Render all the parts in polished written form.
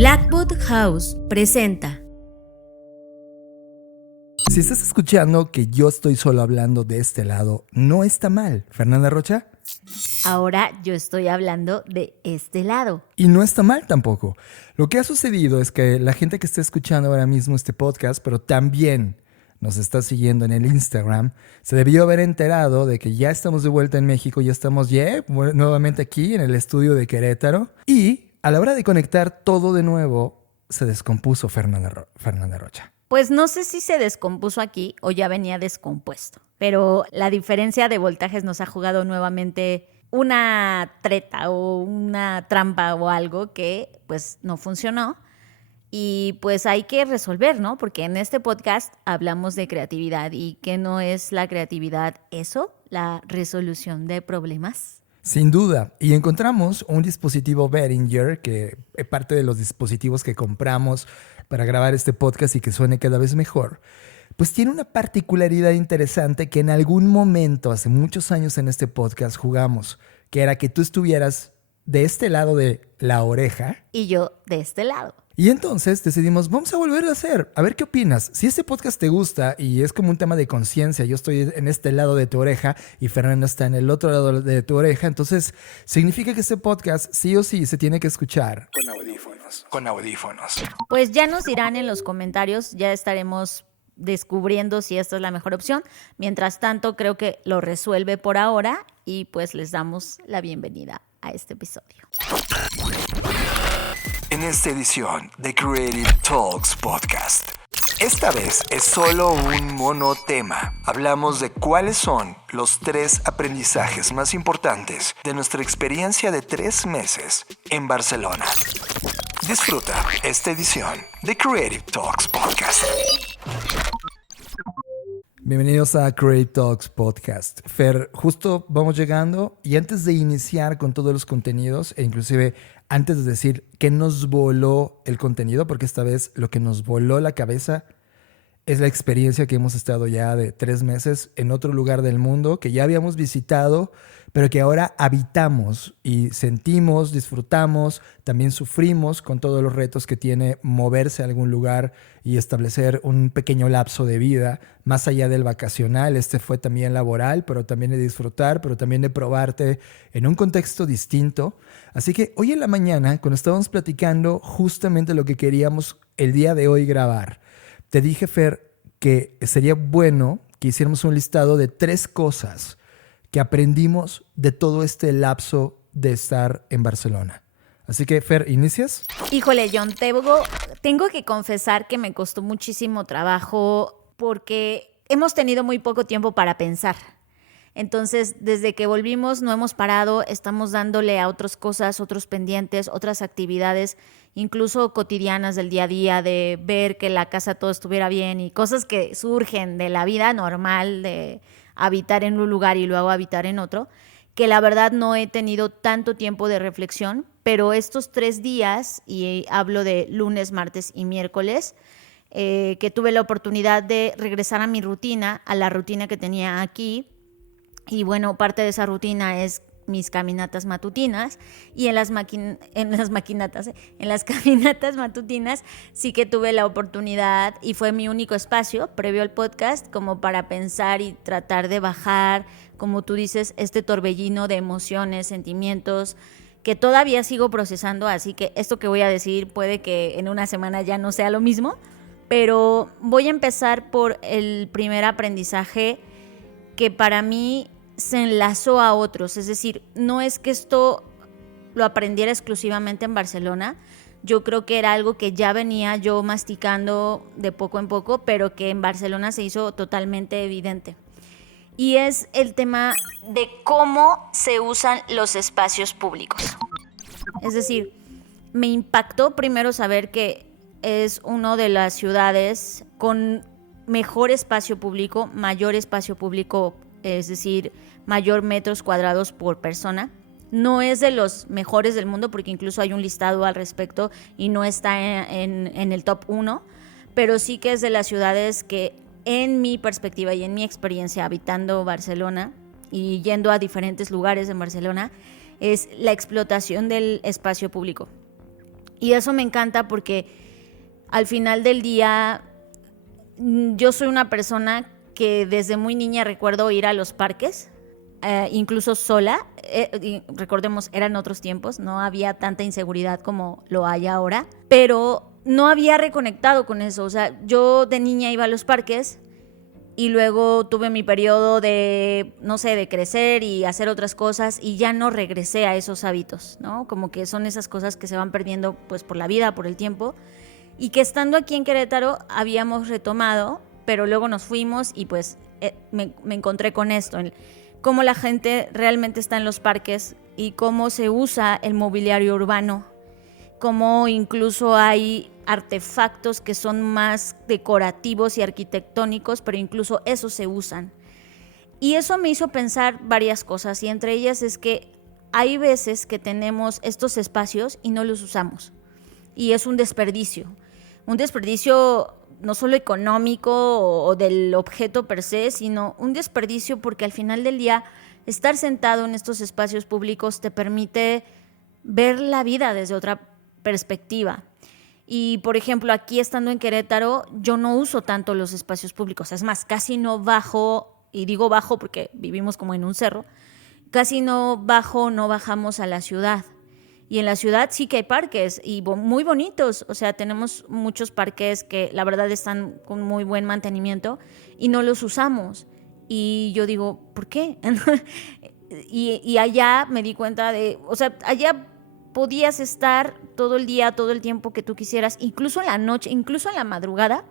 Blackwood House presenta. Si estás escuchando que yo estoy solo hablando de este lado, no está mal, Fernanda Rocha. Ahora yo estoy hablando de este lado. Y no está mal tampoco. Lo que ha sucedido es que la gente que está escuchando ahora mismo este podcast, pero también nos está siguiendo en el Instagram, se debió haber enterado de que ya estamos de vuelta en México, ya estamos nuevamente aquí en el estudio de Querétaro. Y a la hora de conectar todo de nuevo, se descompuso Fernanda Rocha. Pues no sé si se descompuso aquí o ya venía descompuesto, pero la diferencia de voltajes nos ha jugado nuevamente una treta o una trampa o algo que pues no funcionó y pues hay que resolver, ¿no? Porque en este podcast hablamos de creatividad y ¿qué no es la creatividad eso? La resolución de problemas. Sin duda, y encontramos un dispositivo Behringer, que es parte de los dispositivos que compramos para grabar este podcast y que suene cada vez mejor, pues tiene una particularidad interesante que en algún momento, hace muchos años en este podcast jugamos, que era que tú estuvieras de este lado de la oreja Y yo de este lado. y entonces decidimos, vamos a volver a hacer, a ver qué opinas. Si este podcast te gusta y es como un tema de conciencia, yo estoy en este lado de tu oreja y Fernanda está en el otro lado de tu oreja, entonces significa que este podcast sí o sí se tiene que escuchar con audífonos. Pues ya nos dirán en los comentarios, ya estaremos descubriendo si esta es la mejor opción. Mientras tanto, creo que lo resuelve por ahora y pues les damos la bienvenida a este episodio. En esta edición de Creative Talks Podcast. Esta vez es solo un monotema. Hablamos de cuáles son los 3 aprendizajes más importantes de nuestra experiencia de 3 meses en Barcelona. Disfruta esta edición de Creative Talks Podcast. Bienvenidos a Creative Talks Podcast. Fer, justo vamos llegando y antes de iniciar con todos los contenidos e inclusive antes de decir qué nos voló el contenido, porque esta vez lo que nos voló la cabeza es la experiencia que hemos estado ya de 3 meses en otro lugar del mundo que ya habíamos visitado, pero que ahora habitamos y sentimos, disfrutamos, también sufrimos con todos los retos que tiene moverse a algún lugar y establecer un pequeño lapso de vida más allá del vacacional. Este fue también laboral, pero también de disfrutar, pero también de probarte en un contexto distinto. Así que hoy en la mañana, cuando estábamos platicando justamente lo que queríamos el día de hoy grabar, te dije, Fer, que sería bueno que hiciéramos un listado de 3 cosas que aprendimos de todo este lapso de estar en Barcelona. Así que, Fer, ¿inicias? Híjole, John, tengo que confesar que me costó muchísimo trabajo porque hemos tenido muy poco tiempo para pensar. Entonces, desde que volvimos no hemos parado, estamos dándole a otras cosas, otros pendientes, otras actividades, incluso cotidianas del día a día, de ver que la casa todo estuviera bien y cosas que surgen de la vida normal de habitar en un lugar y luego habitar en otro, que la verdad no he tenido tanto tiempo de reflexión, pero estos 3 días, y hablo de lunes, martes y miércoles, que tuve la oportunidad de regresar a mi rutina, a la rutina que tenía aquí. Y bueno, parte de esa rutina es mis caminatas matutinas y en las caminatas matutinas sí que tuve la oportunidad y fue mi único espacio previo al podcast como para pensar y tratar de bajar, como tú dices, este torbellino de emociones, sentimientos que todavía sigo procesando, así que esto que voy a decir puede que en una semana ya no sea lo mismo, pero voy a empezar por el primer aprendizaje que para mí se enlazó a otros, es decir, no es que esto lo aprendiera exclusivamente en Barcelona, yo creo que era algo que ya venía yo masticando de poco en poco, pero que en Barcelona se hizo totalmente evidente. Y es el tema de cómo se usan los espacios públicos. Es decir, me impactó primero saber que es una de las ciudades con mejor espacio público, mayor espacio público, es decir, mayor metros cuadrados por persona. No es de los mejores del mundo porque incluso hay un listado al respecto y no está en el top 1, pero sí que es de las ciudades que en mi perspectiva y en mi experiencia habitando Barcelona y yendo a diferentes lugares en Barcelona, es la explotación del espacio público. Y eso me encanta porque al final del día yo soy una persona que desde muy niña recuerdo ir a los parques, incluso sola. Y recordemos, eran otros tiempos, no había tanta inseguridad como lo hay ahora, pero no había reconectado con eso. O sea, yo de niña iba a los parques y luego tuve mi periodo de, no sé, de crecer y hacer otras cosas y ya no regresé a esos hábitos, ¿no? Como que son esas cosas que se van perdiendo pues por la vida, por el tiempo, y que estando aquí en Querétaro habíamos retomado, pero luego nos fuimos y pues me encontré con esto, cómo la gente realmente está en los parques y cómo se usa el mobiliario urbano, cómo incluso hay artefactos que son más decorativos y arquitectónicos, pero incluso esos se usan. Y eso me hizo pensar varias cosas, y entre ellas es que hay veces que tenemos estos espacios y no los usamos. Y es un desperdicio no solo económico o del objeto per se, sino un desperdicio porque al final del día estar sentado en estos espacios públicos te permite ver la vida desde otra perspectiva. Y, por ejemplo, aquí estando en Querétaro, yo no uso tanto los espacios públicos. Es más, casi no bajo, y digo bajo porque vivimos como en un cerro, casi no bajamos a la ciudad. Y en la ciudad sí que hay parques y muy bonitos. O sea, tenemos muchos parques que la verdad están con muy buen mantenimiento y no los usamos. Y yo digo, ¿por qué? y allá me di cuenta o sea, allá podías estar todo el día, todo el tiempo que tú quisieras, incluso en la noche, incluso en la madrugada,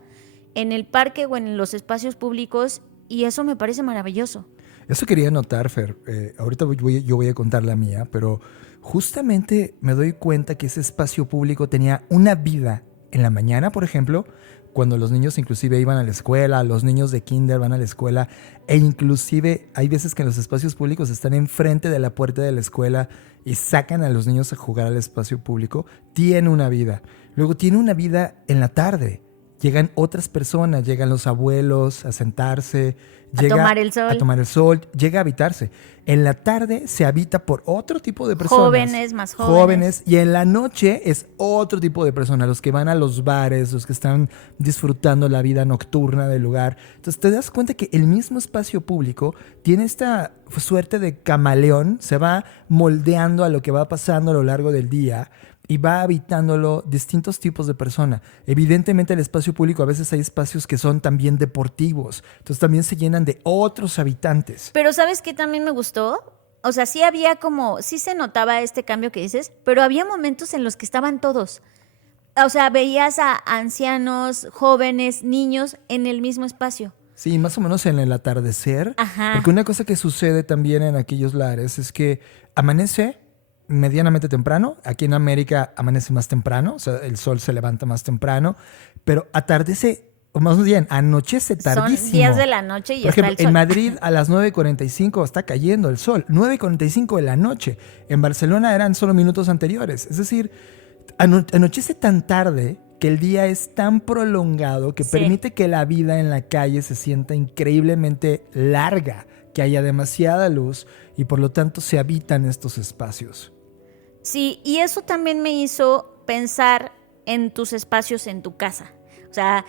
en el parque o en los espacios públicos, y eso me parece maravilloso. Eso quería notar, Fer. Ahorita yo voy a contar la mía, pero justamente me doy cuenta que ese espacio público tenía una vida en la mañana, por ejemplo, cuando los niños inclusive iban a la escuela, los niños de kinder van a la escuela, e inclusive hay veces que en los espacios públicos están enfrente de la puerta de la escuela y sacan a los niños a jugar al espacio público. Tiene una vida. Luego tiene una vida en la tarde. Llegan otras personas, llegan los abuelos a sentarse, a tomar el sol, llega a habitarse. En la tarde se habita por otro tipo de personas. Jóvenes, más jóvenes. Y en la noche es otro tipo de personas, los que van a los bares, los que están disfrutando la vida nocturna del lugar. Entonces te das cuenta que el mismo espacio público tiene esta suerte de camaleón, se va moldeando a lo que va pasando a lo largo del día y va habitándolo distintos tipos de personas. Evidentemente el espacio público, a veces hay espacios que son también deportivos, entonces también se llenan de otros habitantes. Pero ¿sabes qué también me gustó? O sea, sí se notaba este cambio que dices, pero había momentos en los que estaban todos. O sea, veías a ancianos, jóvenes, niños en el mismo espacio. Sí, más o menos en el atardecer. Ajá. Porque una cosa que sucede también en aquellos lares es que amanece medianamente temprano. Aquí en América amanece más temprano, o sea, el sol se levanta más temprano, pero atardece, o más bien, anochece tardísimo. Son 10 de la noche y Por está ejemplo, el sol. en Madrid a las 9:45 está cayendo el sol, 9:45 de la noche. En Barcelona eran solo minutos anteriores. Es decir, anochece tan tarde que el día es tan prolongado que permite que la vida en la calle se sienta increíblemente larga, que haya demasiada luz y por lo tanto se habitan estos espacios. Sí, y eso también me hizo pensar en tus espacios en tu casa. O sea,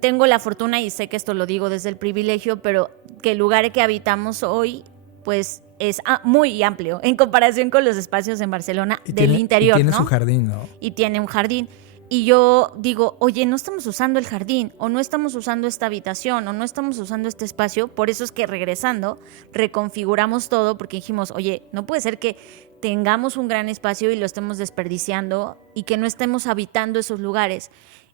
tengo la fortuna, y sé que esto lo digo desde el privilegio, pero que el lugar que habitamos hoy, pues es muy amplio en comparación con los espacios en Barcelona del interior, y tiene ¿no? su jardín, ¿no? Y tiene un jardín. Y yo digo, oye, no estamos usando el jardín, o no estamos usando esta habitación, o no estamos usando este espacio. Por eso es que regresando, reconfiguramos todo, porque dijimos, oye, no puede ser que tengamos un gran espacio y lo estemos desperdiciando y que no estemos habitando esos lugares.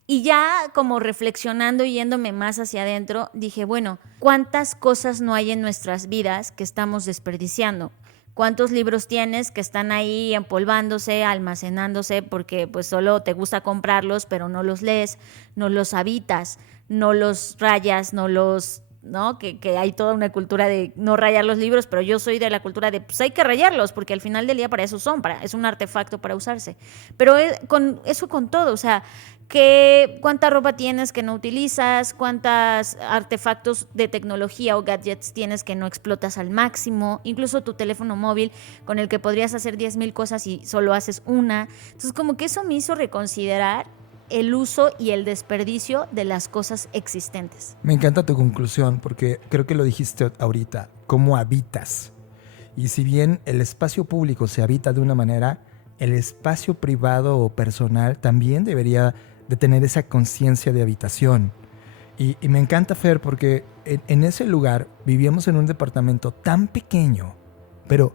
Y ya como reflexionando y yéndome más hacia adentro, dije, bueno, ¿cuántas cosas no hay en nuestras vidas que estamos desperdiciando? ¿Cuántos libros tienes que están ahí empolvándose, almacenándose porque pues solo te gusta comprarlos, pero no los lees, no los habitas, no los rayas, no los ¿no? Que hay toda una cultura de no rayar los libros, pero yo soy de la cultura de, pues hay que rayarlos, porque al final del día para eso son, es un artefacto para usarse. Pero con todo, o sea, cuánta ropa tienes que no utilizas, cuántos artefactos de tecnología o gadgets tienes que no explotas al máximo, incluso tu teléfono móvil con el que podrías hacer 10,000 cosas y solo haces una. Entonces como que eso me hizo reconsiderar el uso y el desperdicio de las cosas existentes. Me encanta tu conclusión porque creo que lo dijiste ahorita, cómo habitas. Y si bien el espacio público se habita de una manera, el espacio privado o personal también debería de tener esa conciencia de habitación. Y me encanta, Fer, porque en ese lugar vivíamos en un departamento tan pequeño, pero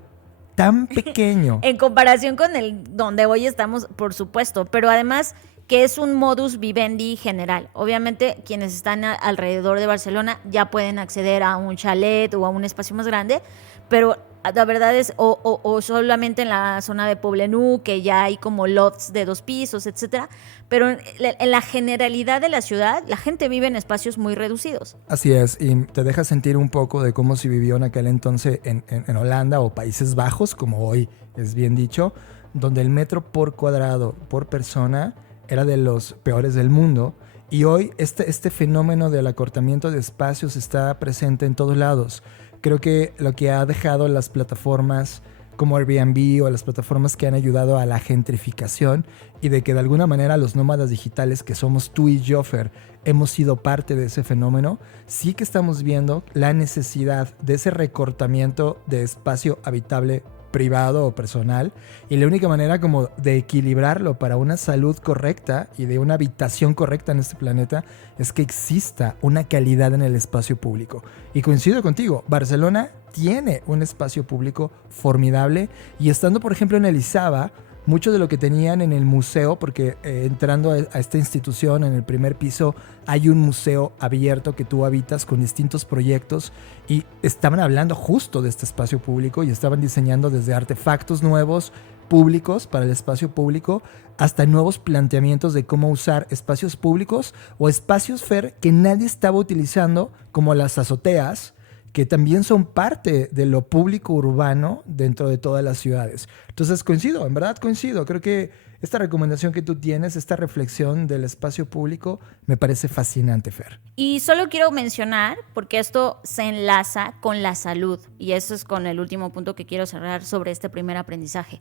tan pequeño. En comparación con el donde hoy estamos, por supuesto, pero además que es un modus vivendi general. Obviamente quienes están alrededor de Barcelona ya pueden acceder a un chalet o a un espacio más grande, pero la verdad es, o solamente en la zona de Poblenou, que ya hay como lofts de 2 pisos, etcétera, pero en la generalidad de la ciudad, la gente vive en espacios muy reducidos. Así es, y te deja sentir un poco de cómo se vivió en aquel entonces en Holanda o Países Bajos, como hoy es bien dicho, donde el metro por cuadrado, por persona, era de los peores del mundo. Y hoy este fenómeno del acortamiento de espacios está presente en todos lados. Creo que lo que ha dejado las plataformas como Airbnb o las plataformas que han ayudado a la gentrificación y de que de alguna manera los nómadas digitales que somos tú y yo, Fer, hemos sido parte de ese fenómeno, sí que estamos viendo la necesidad de ese recortamiento de espacio habitable privado o personal, y la única manera como de equilibrarlo para una salud correcta y de una habitación correcta en este planeta es que exista una calidad en el espacio público. Y coincido contigo, Barcelona tiene un espacio público formidable, y estando por ejemplo en el Izaba, mucho de lo que tenían en el museo, porque entrando a esta institución en el primer piso hay un museo abierto que tú habitas con distintos proyectos, y estaban hablando justo de este espacio público y estaban diseñando desde artefactos nuevos públicos para el espacio público hasta nuevos planteamientos de cómo usar espacios públicos o espacios, Fer, que nadie estaba utilizando, como las azoteas, que también son parte de lo público urbano dentro de todas las ciudades. Entonces coincido, en verdad coincido. Creo que esta recomendación que tú tienes, esta reflexión del espacio público, me parece fascinante, Fer. Y solo quiero mencionar, porque esto se enlaza con la salud, y eso es con el último punto que quiero cerrar sobre este primer aprendizaje.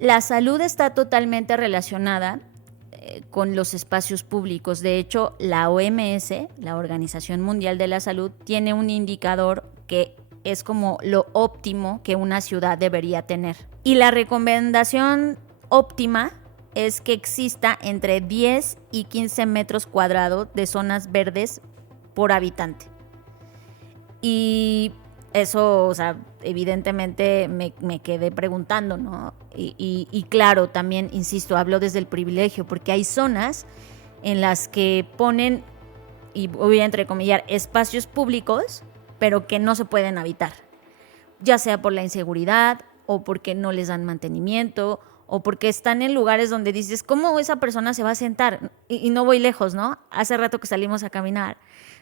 La salud está totalmente relacionada con los espacios públicos. De hecho, la OMS, la Organización Mundial de la Salud, tiene un indicador que es como lo óptimo que una ciudad debería tener. Y la recomendación óptima es que exista entre 10 y 15 metros cuadrados de zonas verdes por habitante. Y eso, o sea, evidentemente me quedé preguntando, ¿no? Y claro, también, insisto, hablo desde el privilegio, porque hay zonas en las que ponen, y voy a entrecomillar, espacios públicos, pero que no se pueden habitar, ya sea por la inseguridad o porque no les dan mantenimiento o porque están en lugares donde dices, ¿cómo esa persona se va a sentar? Y no voy lejos, ¿no? Hace rato que salimos a caminar,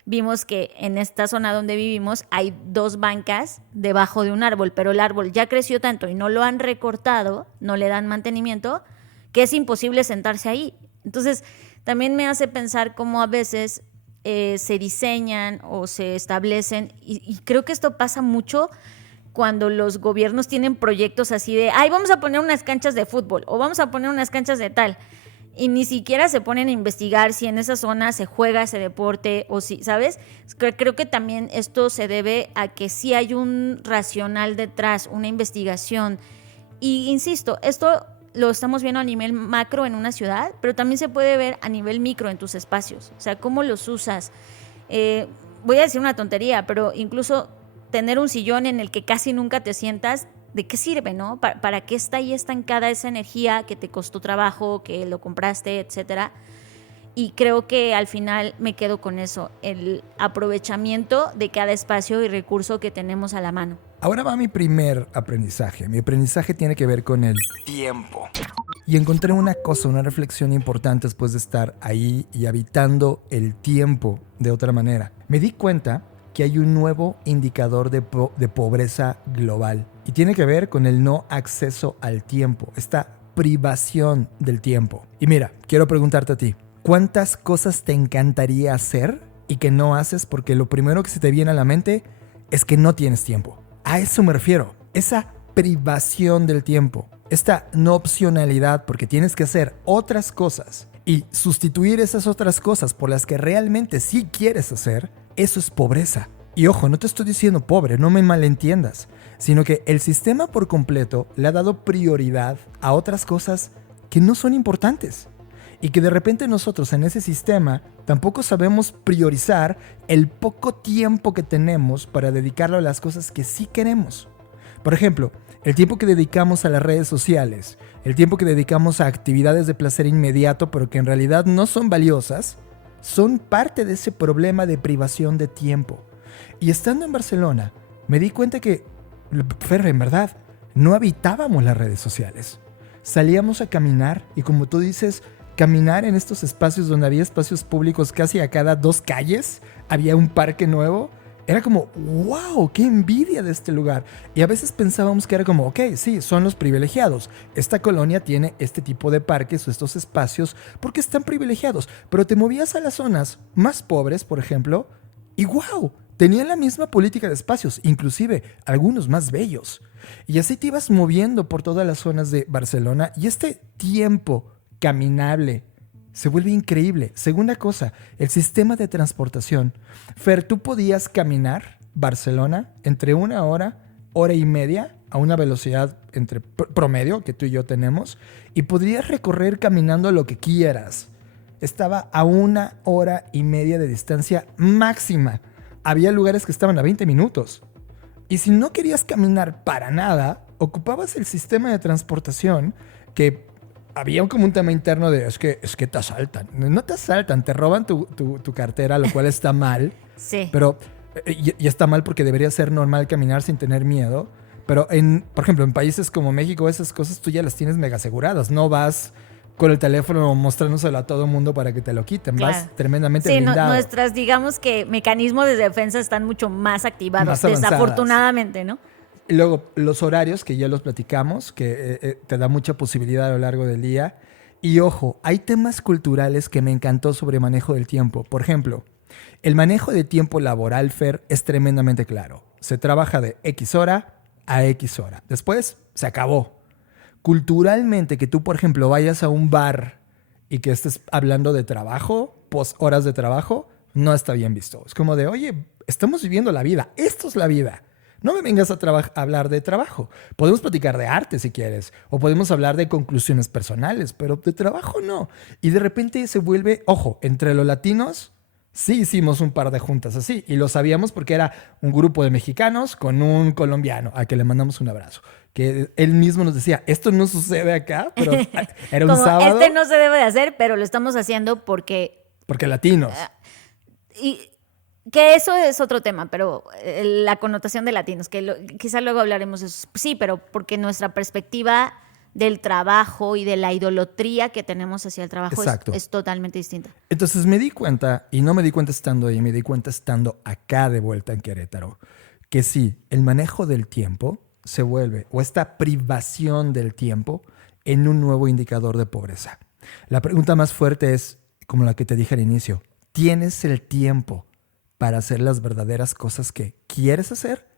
vimos que en esta zona donde vivimos hay 2 bancas debajo de un árbol, pero el árbol ya creció tanto y no lo han recortado, no le dan mantenimiento, que es imposible sentarse ahí. Entonces, también me hace pensar cómo a veces se diseñan o se establecen, y creo que esto pasa mucho cuando los gobiernos tienen proyectos así de, ay, vamos a poner unas canchas de fútbol o vamos a poner unas canchas de tal, y ni siquiera se ponen a investigar si en esa zona se juega ese deporte o si, ¿sabes? Creo que también esto se debe a que sí hay un racional detrás, una investigación. Y insisto, esto lo estamos viendo a nivel macro en una ciudad, pero también se puede ver a nivel micro en tus espacios. O sea, cómo los usas. Voy a decir una tontería, pero incluso tener un sillón en el que casi nunca te sientas, ¿de qué sirve, no? ¿Para qué está ahí estancada esa energía que te costó trabajo, que lo compraste, etcétera? Y creo que al final me quedo con eso, el aprovechamiento de cada espacio y recurso que tenemos a la mano. Ahora va mi primer aprendizaje. Mi aprendizaje tiene que ver con el tiempo. Y encontré una reflexión importante después de estar ahí y habitando el tiempo de otra manera. Me di cuenta que hay un nuevo indicador de pobreza global y tiene que ver con el no acceso al tiempo, esta privación del tiempo. Y mira, quiero preguntarte a ti, ¿cuántas cosas te encantaría hacer y que no haces porque lo primero que se te viene a la mente es que no tienes tiempo? A eso me refiero, esa privación del tiempo, esta no opcionalidad porque tienes que hacer otras cosas y sustituir esas otras cosas por las que realmente sí quieres hacer, eso es pobreza. Y ojo, no te estoy diciendo pobre, no me malentiendas, sino que el sistema por completo le ha dado prioridad a otras cosas que no son importantes. Y que de repente nosotros en ese sistema tampoco sabemos priorizar el poco tiempo que tenemos para dedicarlo a las cosas que sí queremos. Por ejemplo, el tiempo que dedicamos a las redes sociales, el tiempo que dedicamos a actividades de placer inmediato pero que en realidad no son valiosas, son parte de ese problema de privación de tiempo. Y estando en Barcelona, me di cuenta que, Fer, en verdad, no habitábamos las redes sociales. Salíamos a caminar y como tú dices, caminar en estos espacios donde había espacios públicos casi a cada 2 calles, había un parque nuevo. Era como, wow, qué envidia de este lugar. Y a veces pensábamos que era como, ok, sí, son los privilegiados. Esta colonia tiene este tipo de parques o estos espacios porque están privilegiados. Pero te movías a las zonas más pobres, por ejemplo, y wow, tenían la misma política de espacios, inclusive algunos más bellos. Y así te ibas moviendo por todas las zonas de Barcelona y este tiempo caminable se vuelve increíble. Segunda cosa, el sistema de transportación. Fer, tú podías caminar Barcelona entre 1 hora, hora y media, a una velocidad entre promedio que tú y yo tenemos, y podrías recorrer caminando lo que quieras. Estaba a 1 hora y media de distancia máxima. Había lugares que estaban a 20 minutos. Y si no querías caminar para nada, ocupabas el sistema de transportación que había como un tema interno de es que te asaltan. No te asaltan, te roban tu cartera, lo cual está mal. Sí. Pero, y está mal porque debería ser normal caminar sin tener miedo. Pero, por ejemplo, en países como México, esas cosas tú ya las tienes mega aseguradas. No vas con el teléfono mostrándoselo a todo el mundo para que te lo quiten. Claro. Vas tremendamente blindado. Nuestras, digamos que mecanismos de defensa están mucho más activados, desafortunadamente, ¿no? Y luego, los horarios, que ya los platicamos, que te da mucha posibilidad a lo largo del día. Y ojo, hay temas culturales que me encantó sobre manejo del tiempo. Por ejemplo, el manejo de tiempo laboral, Fer, es tremendamente claro. Se trabaja de X hora a X hora. Después, se acabó. Culturalmente, que tú, por ejemplo, vayas a un bar y que estés hablando de trabajo, post horas de trabajo, no está bien visto. Es como de, oye, estamos viviendo la vida. Esto es la vida. No me vengas a hablar de trabajo. Podemos platicar de arte si quieres, o podemos hablar de conclusiones personales, pero de trabajo no. Y de repente se vuelve, ojo, entre los latinos sí hicimos un par de juntas así, y lo sabíamos porque era un grupo de mexicanos con un colombiano, a que le mandamos un abrazo. Que él mismo nos decía, esto no sucede acá, pero era un sábado. No se debe de hacer, pero lo estamos haciendo porque... Porque latinos. Y que eso es otro tema, pero la connotación de latinos, que quizá luego hablaremos de eso. Sí, pero porque nuestra perspectiva del trabajo y de la idolatría que tenemos hacia el trabajo es totalmente distinta. Entonces me di cuenta, y no me di cuenta estando ahí, me di cuenta estando acá de vuelta en Querétaro, que sí, el manejo del tiempo se vuelve, o esta privación del tiempo, en un nuevo indicador de pobreza. La pregunta más fuerte es, como la que te dije al inicio, ¿tienes el tiempo para hacer las verdaderas cosas que quieres hacer?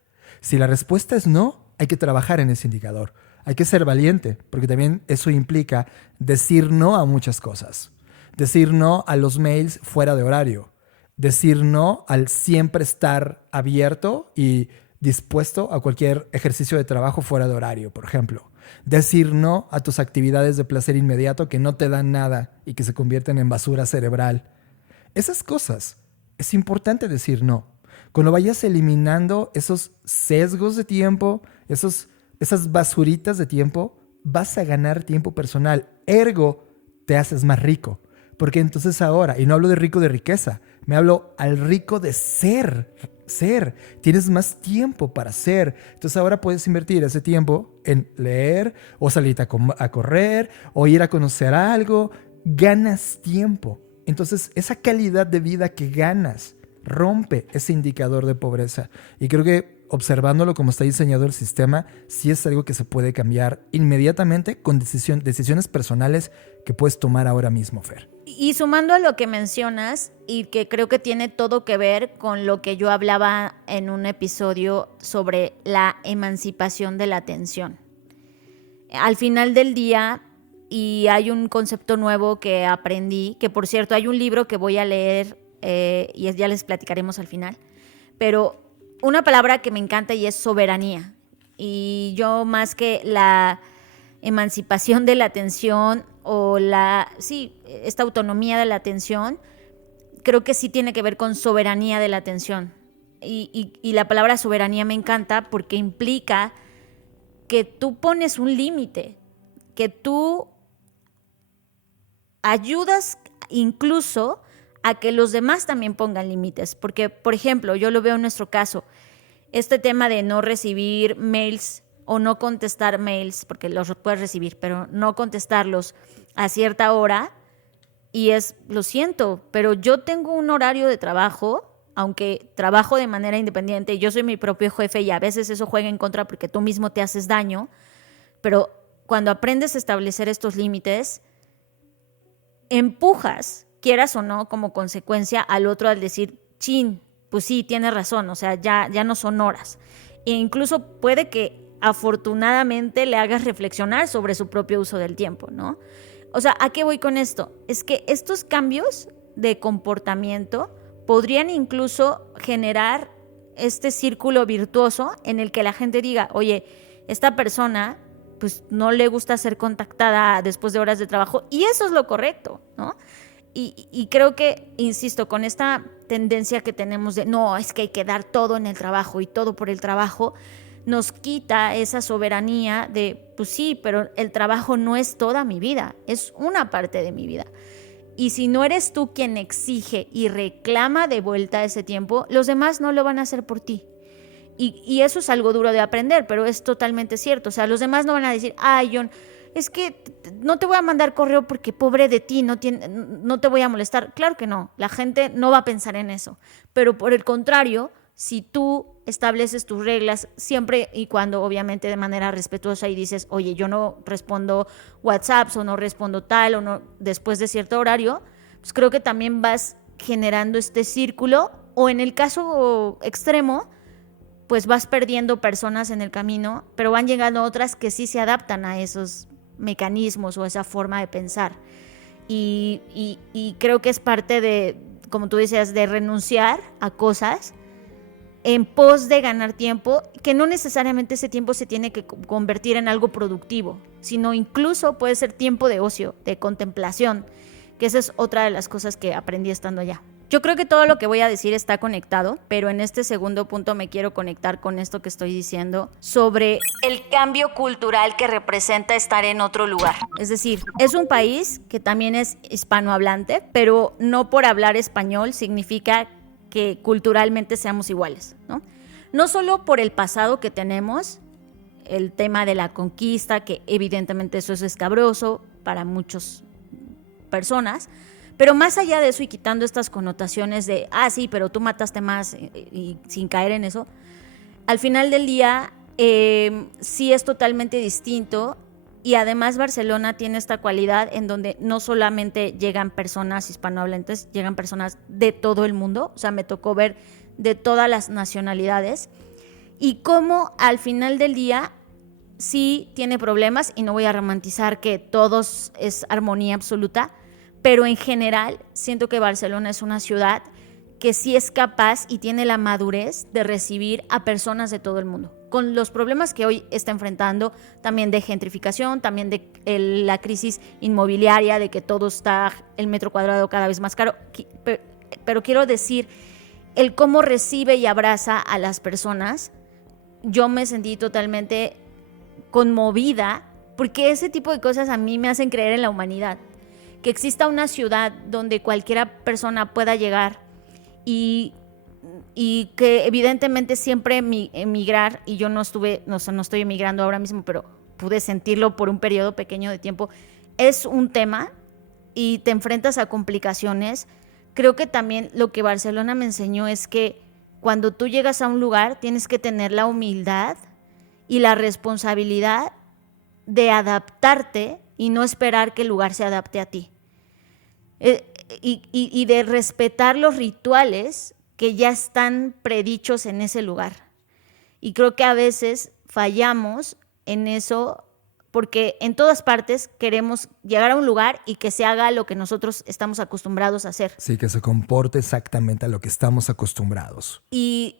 Si la respuesta es no, hay que trabajar en ese indicador. Hay que ser valiente, porque también eso implica decir no a muchas cosas. Decir no a los mails fuera de horario. Decir no al siempre estar abierto y dispuesto a cualquier ejercicio de trabajo fuera de horario, por ejemplo. Decir no a tus actividades de placer inmediato que no te dan nada y que se convierten en basura cerebral. Esas cosas. Es importante decir no. Cuando vayas eliminando esos sesgos de tiempo, esas basuritas de tiempo, vas a ganar tiempo personal. Ergo, te haces más rico. Porque entonces ahora, y no hablo de rico de riqueza, me hablo al rico de ser ser, tienes más tiempo para ser. Entonces ahora puedes invertir ese tiempo en leer o salir a correr o ir a conocer algo. Ganas tiempo. Entonces esa calidad de vida que ganas rompe ese indicador de pobreza. Y creo que observándolo como está diseñado el sistema, sí es algo que se puede cambiar inmediatamente con decisiones personales que puedes tomar ahora mismo, Fer. Y sumando a lo que mencionas, y que creo que tiene todo que ver con lo que yo hablaba en un episodio sobre la emancipación de la atención. Al final del día, y hay un concepto nuevo que aprendí, que por cierto hay un libro que voy a leer y ya les platicaremos al final, pero una palabra que me encanta y es soberanía. Y yo, más que la emancipación de la atención o esta autonomía de la atención, creo que sí tiene que ver con soberanía de la atención. Y la palabra soberanía me encanta porque implica que tú pones un límite, que tú ayudas incluso a que los demás también pongan límites. Porque, por ejemplo, yo lo veo en nuestro caso, este tema de no recibir mails o no contestar mails, porque los puedes recibir, pero no contestarlos a cierta hora, y lo siento, pero yo tengo un horario de trabajo, aunque trabajo de manera independiente, yo soy mi propio jefe y a veces eso juega en contra porque tú mismo te haces daño, pero cuando aprendes a establecer estos límites, empujas, quieras o no, como consecuencia al otro al decir, chin, pues sí, tienes razón, o sea, ya no son horas. E incluso puede que afortunadamente le hagas reflexionar sobre su propio uso del tiempo, ¿no? O sea, ¿a qué voy con esto? Es que estos cambios de comportamiento podrían incluso generar este círculo virtuoso en el que la gente diga, oye, esta persona pues no le gusta ser contactada después de horas de trabajo, y eso es lo correcto, ¿no? Y creo que, insisto, con esta tendencia que tenemos de no, es que hay que dar todo en el trabajo y todo por el trabajo, nos quita esa soberanía de, pues sí, pero el trabajo no es toda mi vida, es una parte de mi vida. Y si no eres tú quien exige y reclama de vuelta ese tiempo, los demás no lo van a hacer por ti. Y eso es algo duro de aprender, pero es totalmente cierto. O sea, los demás no van a decir, ay, John, es que no te voy a mandar correo porque pobre de ti, no te voy a molestar. Claro que no, la gente no va a pensar en eso. Pero por el contrario, si tú estableces tus reglas siempre y cuando, obviamente, de manera respetuosa, y dices, oye, yo no respondo WhatsApps o no respondo tal o no después de cierto horario, pues creo que también vas generando este círculo, o en el caso extremo, pues vas perdiendo personas en el camino, pero van llegando otras que sí se adaptan a esos mecanismos o esa forma de pensar. Y creo que es parte de, como tú decías, de renunciar a cosas en pos de ganar tiempo, que no necesariamente ese tiempo se tiene que convertir en algo productivo, sino incluso puede ser tiempo de ocio, de contemplación, que esa es otra de las cosas que aprendí estando allá. Yo creo que todo lo que voy a decir está conectado, pero en este segundo punto me quiero conectar con esto que estoy diciendo sobre el cambio cultural que representa estar en otro lugar. Es decir, es un país que también es hispanohablante, pero no por hablar español significa que culturalmente seamos iguales, ¿no? No solo por el pasado que tenemos, el tema de la conquista, que evidentemente eso es escabroso para muchas personas, pero más allá de eso y quitando estas connotaciones de, sí, pero tú mataste más y sin caer en eso, al final del día sí es totalmente distinto. Y además Barcelona tiene esta cualidad en donde no solamente llegan personas hispanohablantes, llegan personas de todo el mundo. O sea, me tocó ver de todas las nacionalidades. Y cómo al final del día sí tiene problemas, y no voy a romantizar que todos es armonía absoluta, pero en general siento que Barcelona es una ciudad que sí es capaz y tiene la madurez de recibir a personas de todo el mundo, con los problemas que hoy está enfrentando, también de gentrificación, también de la crisis inmobiliaria, de que todo está el metro cuadrado cada vez más caro, pero quiero decir, el cómo recibe y abraza a las personas, yo me sentí totalmente conmovida, porque ese tipo de cosas a mí me hacen creer en la humanidad, que exista una ciudad donde cualquiera persona pueda llegar y y que evidentemente siempre emigrar, y yo no estoy emigrando ahora mismo, pero pude sentirlo por un periodo pequeño de tiempo, es un tema y te enfrentas a complicaciones. Creo que también lo que Barcelona me enseñó es que cuando tú llegas a un lugar tienes que tener la humildad y la responsabilidad de adaptarte y no esperar que el lugar se adapte a ti. Y de respetar los rituales que ya están predichos en ese lugar. Y creo que a veces fallamos en eso porque en todas partes queremos llegar a un lugar y que se haga lo que nosotros estamos acostumbrados a hacer. Sí, que se comporte exactamente a lo que estamos acostumbrados. Y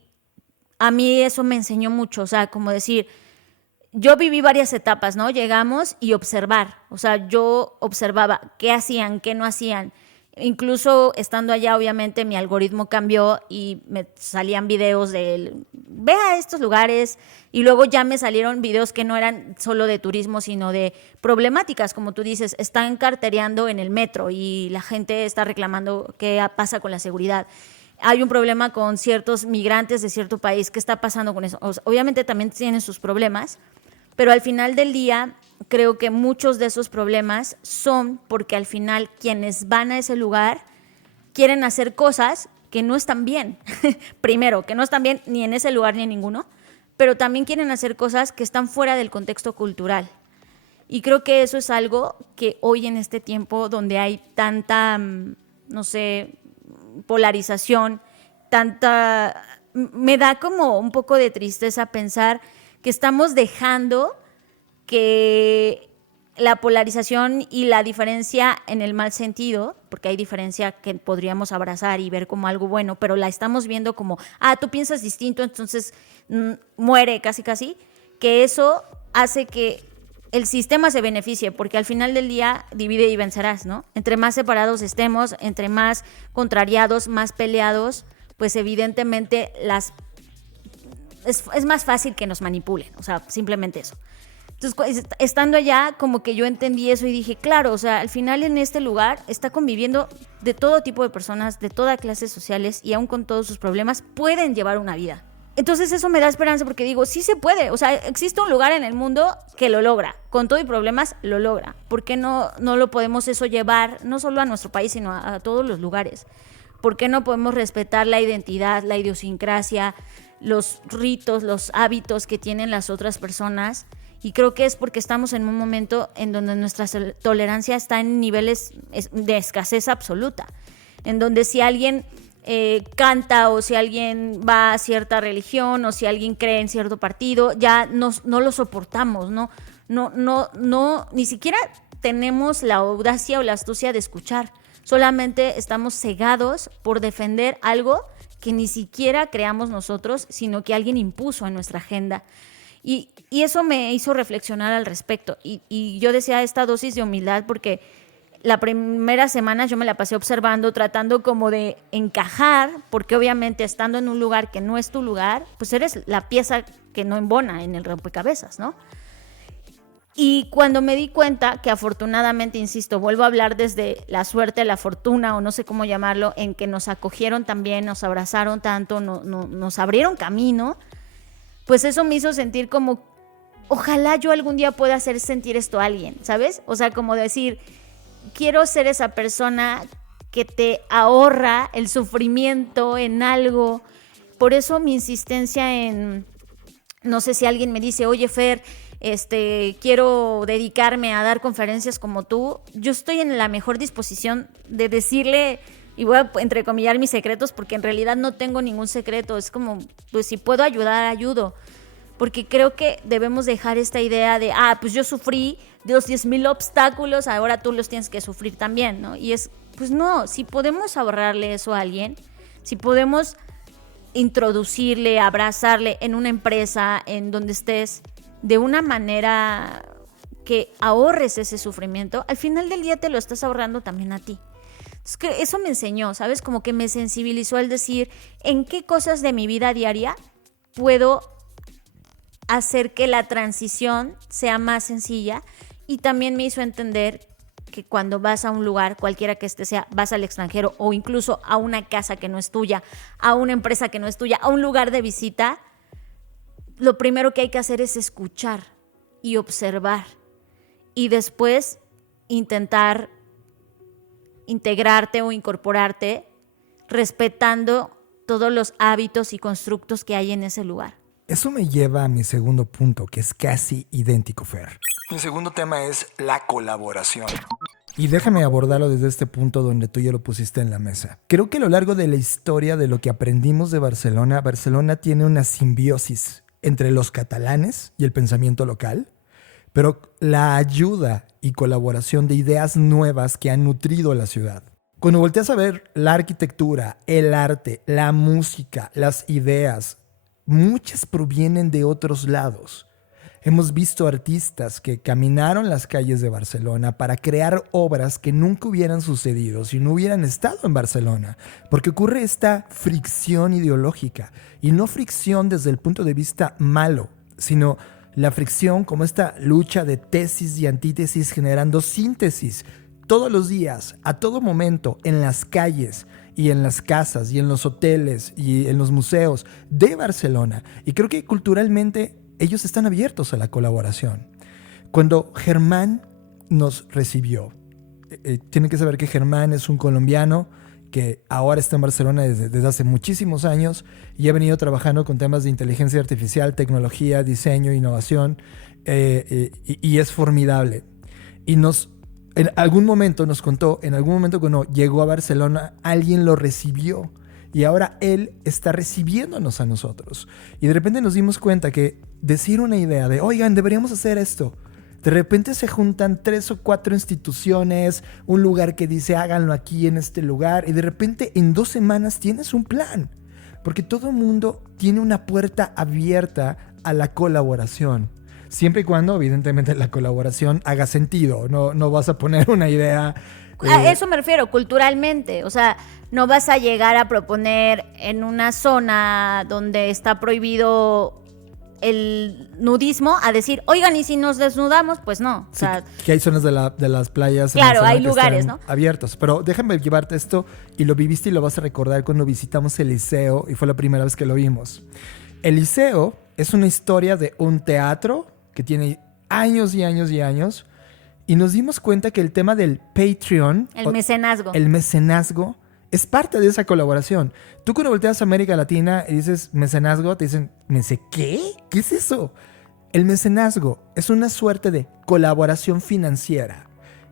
a mí eso me enseñó mucho, o sea, como decir, yo viví varias etapas, ¿no? Llegamos y observar, o sea, yo observaba qué hacían, qué no hacían. Incluso estando allá, obviamente, mi algoritmo cambió y me salían videos de ve a estos lugares, y luego ya me salieron videos que no eran solo de turismo, sino de problemáticas, como tú dices, están cartereando en el metro y la gente está reclamando qué pasa con la seguridad. Hay un problema con ciertos migrantes de cierto país, ¿qué está pasando con eso? O sea, obviamente también tienen sus problemas, pero al final del día creo que muchos de esos problemas son porque al final quienes van a ese lugar quieren hacer cosas que no están bien. Primero, que no están bien ni en ese lugar ni en ninguno, pero también quieren hacer cosas que están fuera del contexto cultural. Y creo que eso es algo que hoy en este tiempo donde hay tanta, no sé, polarización, me da como un poco de tristeza pensar que estamos dejando que la polarización y la diferencia en el mal sentido, porque hay diferencia que podríamos abrazar y ver como algo bueno, pero la estamos viendo como, tú piensas distinto, entonces muere casi, que eso hace que el sistema se beneficie, porque al final del día divide y vencerás, ¿no? Entre más separados estemos, entre más contrariados, más peleados, pues evidentemente es más fácil que nos manipulen, o sea, simplemente eso. Entonces, estando allá, como que yo entendí eso y dije, claro, o sea, al final en este lugar está conviviendo de todo tipo de personas, de todas clases sociales, y aún con todos sus problemas, pueden llevar una vida. Entonces eso me da esperanza porque digo, sí se puede, o sea, existe un lugar en el mundo que lo logra, con todo y problemas lo logra. ¿Por qué no lo podemos eso llevar, no solo a nuestro país, sino a todos los lugares? ¿Por qué no podemos respetar la identidad, la idiosincrasia, los ritos, los hábitos que tienen las otras personas? Y creo que es porque estamos en un momento en donde nuestra tolerancia está en niveles de escasez absoluta, en donde si alguien canta o si alguien va a cierta religión o si alguien cree en cierto partido, ya no lo soportamos, ni siquiera tenemos la audacia o la astucia de escuchar, solamente estamos cegados por defender algo que ni siquiera creamos nosotros, sino que alguien impuso en nuestra agenda. Y eso me hizo reflexionar al respecto. Y yo decía esta dosis de humildad porque la primera semana yo me la pasé observando, tratando como de encajar, porque obviamente estando en un lugar que no es tu lugar, pues eres la pieza que no embona en el rompecabezas, ¿no? Y cuando me di cuenta que afortunadamente, insisto, vuelvo a hablar desde la suerte, la fortuna o no sé cómo llamarlo, en que nos acogieron también, nos abrazaron tanto, nos abrieron camino, pues eso me hizo sentir como, ojalá yo algún día pueda hacer sentir esto a alguien, ¿sabes? O sea, como decir, quiero ser esa persona que te ahorra el sufrimiento en algo. Por eso mi insistencia en, no sé si alguien me dice, oye Fer, quiero dedicarme a dar conferencias como tú, yo estoy en la mejor disposición de decirle, y voy a entrecomillar mis secretos porque en realidad no tengo ningún secreto, es como, pues si puedo ayudar, ayudo, porque creo que debemos dejar esta idea de, pues yo sufrí de los 10,000 obstáculos, ahora tú los tienes que sufrir también, ¿no? Y es, pues no, si podemos ahorrarle eso a alguien, si podemos introducirle, abrazarle en una empresa, en donde estés, de una manera que ahorres ese sufrimiento, al final del día te lo estás ahorrando también a ti. Es que eso me enseñó, ¿sabes? Como que me sensibilizó al decir en qué cosas de mi vida diaria puedo hacer que la transición sea más sencilla, y también me hizo entender que cuando vas a un lugar, cualquiera que este sea, vas al extranjero o incluso a una casa que no es tuya, a una empresa que no es tuya, a un lugar de visita, lo primero que hay que hacer es escuchar y observar y después intentar integrarte o incorporarte respetando todos los hábitos y constructos que hay en ese lugar. Eso me lleva a mi segundo punto, que es casi idéntico, Fer. Mi segundo tema es la colaboración. Y déjame abordarlo desde este punto donde tú ya lo pusiste en la mesa. Creo que a lo largo de la historia de lo que aprendimos de Barcelona, Barcelona tiene una simbiosis entre los catalanes y el pensamiento local, pero la ayuda y colaboración de ideas nuevas que han nutrido la ciudad. Cuando volteas a ver la arquitectura, el arte, la música, las ideas, muchas provienen de otros lados. Hemos visto artistas que caminaron las calles de Barcelona para crear obras que nunca hubieran sucedido si no hubieran estado en Barcelona, porque ocurre esta fricción ideológica, y no fricción desde el punto de vista malo, sino la fricción como esta lucha de tesis y antítesis generando síntesis todos los días, a todo momento, en las calles y en las casas y en los hoteles y en los museos de Barcelona. Y creo que culturalmente ellos están abiertos a la colaboración. Cuando Germán nos recibió, tienen que saber que Germán es un colombiano que ahora está en Barcelona desde hace muchísimos años y ha venido trabajando con temas de inteligencia artificial, tecnología, diseño, innovación, y es formidable. Y en algún momento nos contó, en algún momento cuando llegó a Barcelona, alguien lo recibió y ahora él está recibiéndonos a nosotros. Y de repente nos dimos cuenta que decir una idea de, oigan, deberíamos hacer esto, de repente se juntan 3 o 4 instituciones, un lugar que dice háganlo aquí en este lugar, y de repente en 2 semanas tienes un plan, porque todo el mundo tiene una puerta abierta a la colaboración, siempre y cuando evidentemente la colaboración haga sentido. No vas a poner una idea. A eso me refiero, culturalmente. O sea, no vas a llegar a proponer en una zona donde está prohibido el nudismo a decir, oigan, ¿y si nos desnudamos? Pues no. O sea, sí, que hay zonas de las playas. Claro, hay lugares, ¿no? Abiertos. Pero déjame llevarte esto, y lo viviste y lo vas a recordar cuando visitamos el Liceo, y fue la primera vez que lo vimos. El Liceo es una historia de un teatro que tiene años y años y años, y nos dimos cuenta que el tema del Patreon, el mecenazgo, es parte de esa colaboración. Tú cuando volteas a América Latina y dices mecenazgo, te dicen, ¿qué? ¿Qué es eso? El mecenazgo es una suerte de colaboración financiera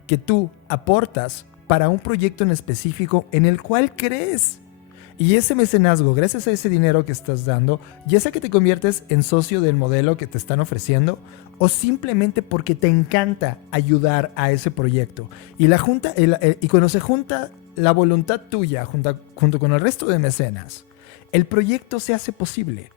que tú aportas para un proyecto en específico en el cual crees. Y ese mecenazgo, gracias a ese dinero que estás dando, ya sea que te conviertes en socio del modelo que te están ofreciendo o simplemente porque te encanta ayudar a ese proyecto. Y cuando se junta la voluntad tuya junto con el resto de mecenas, el proyecto se hace posible.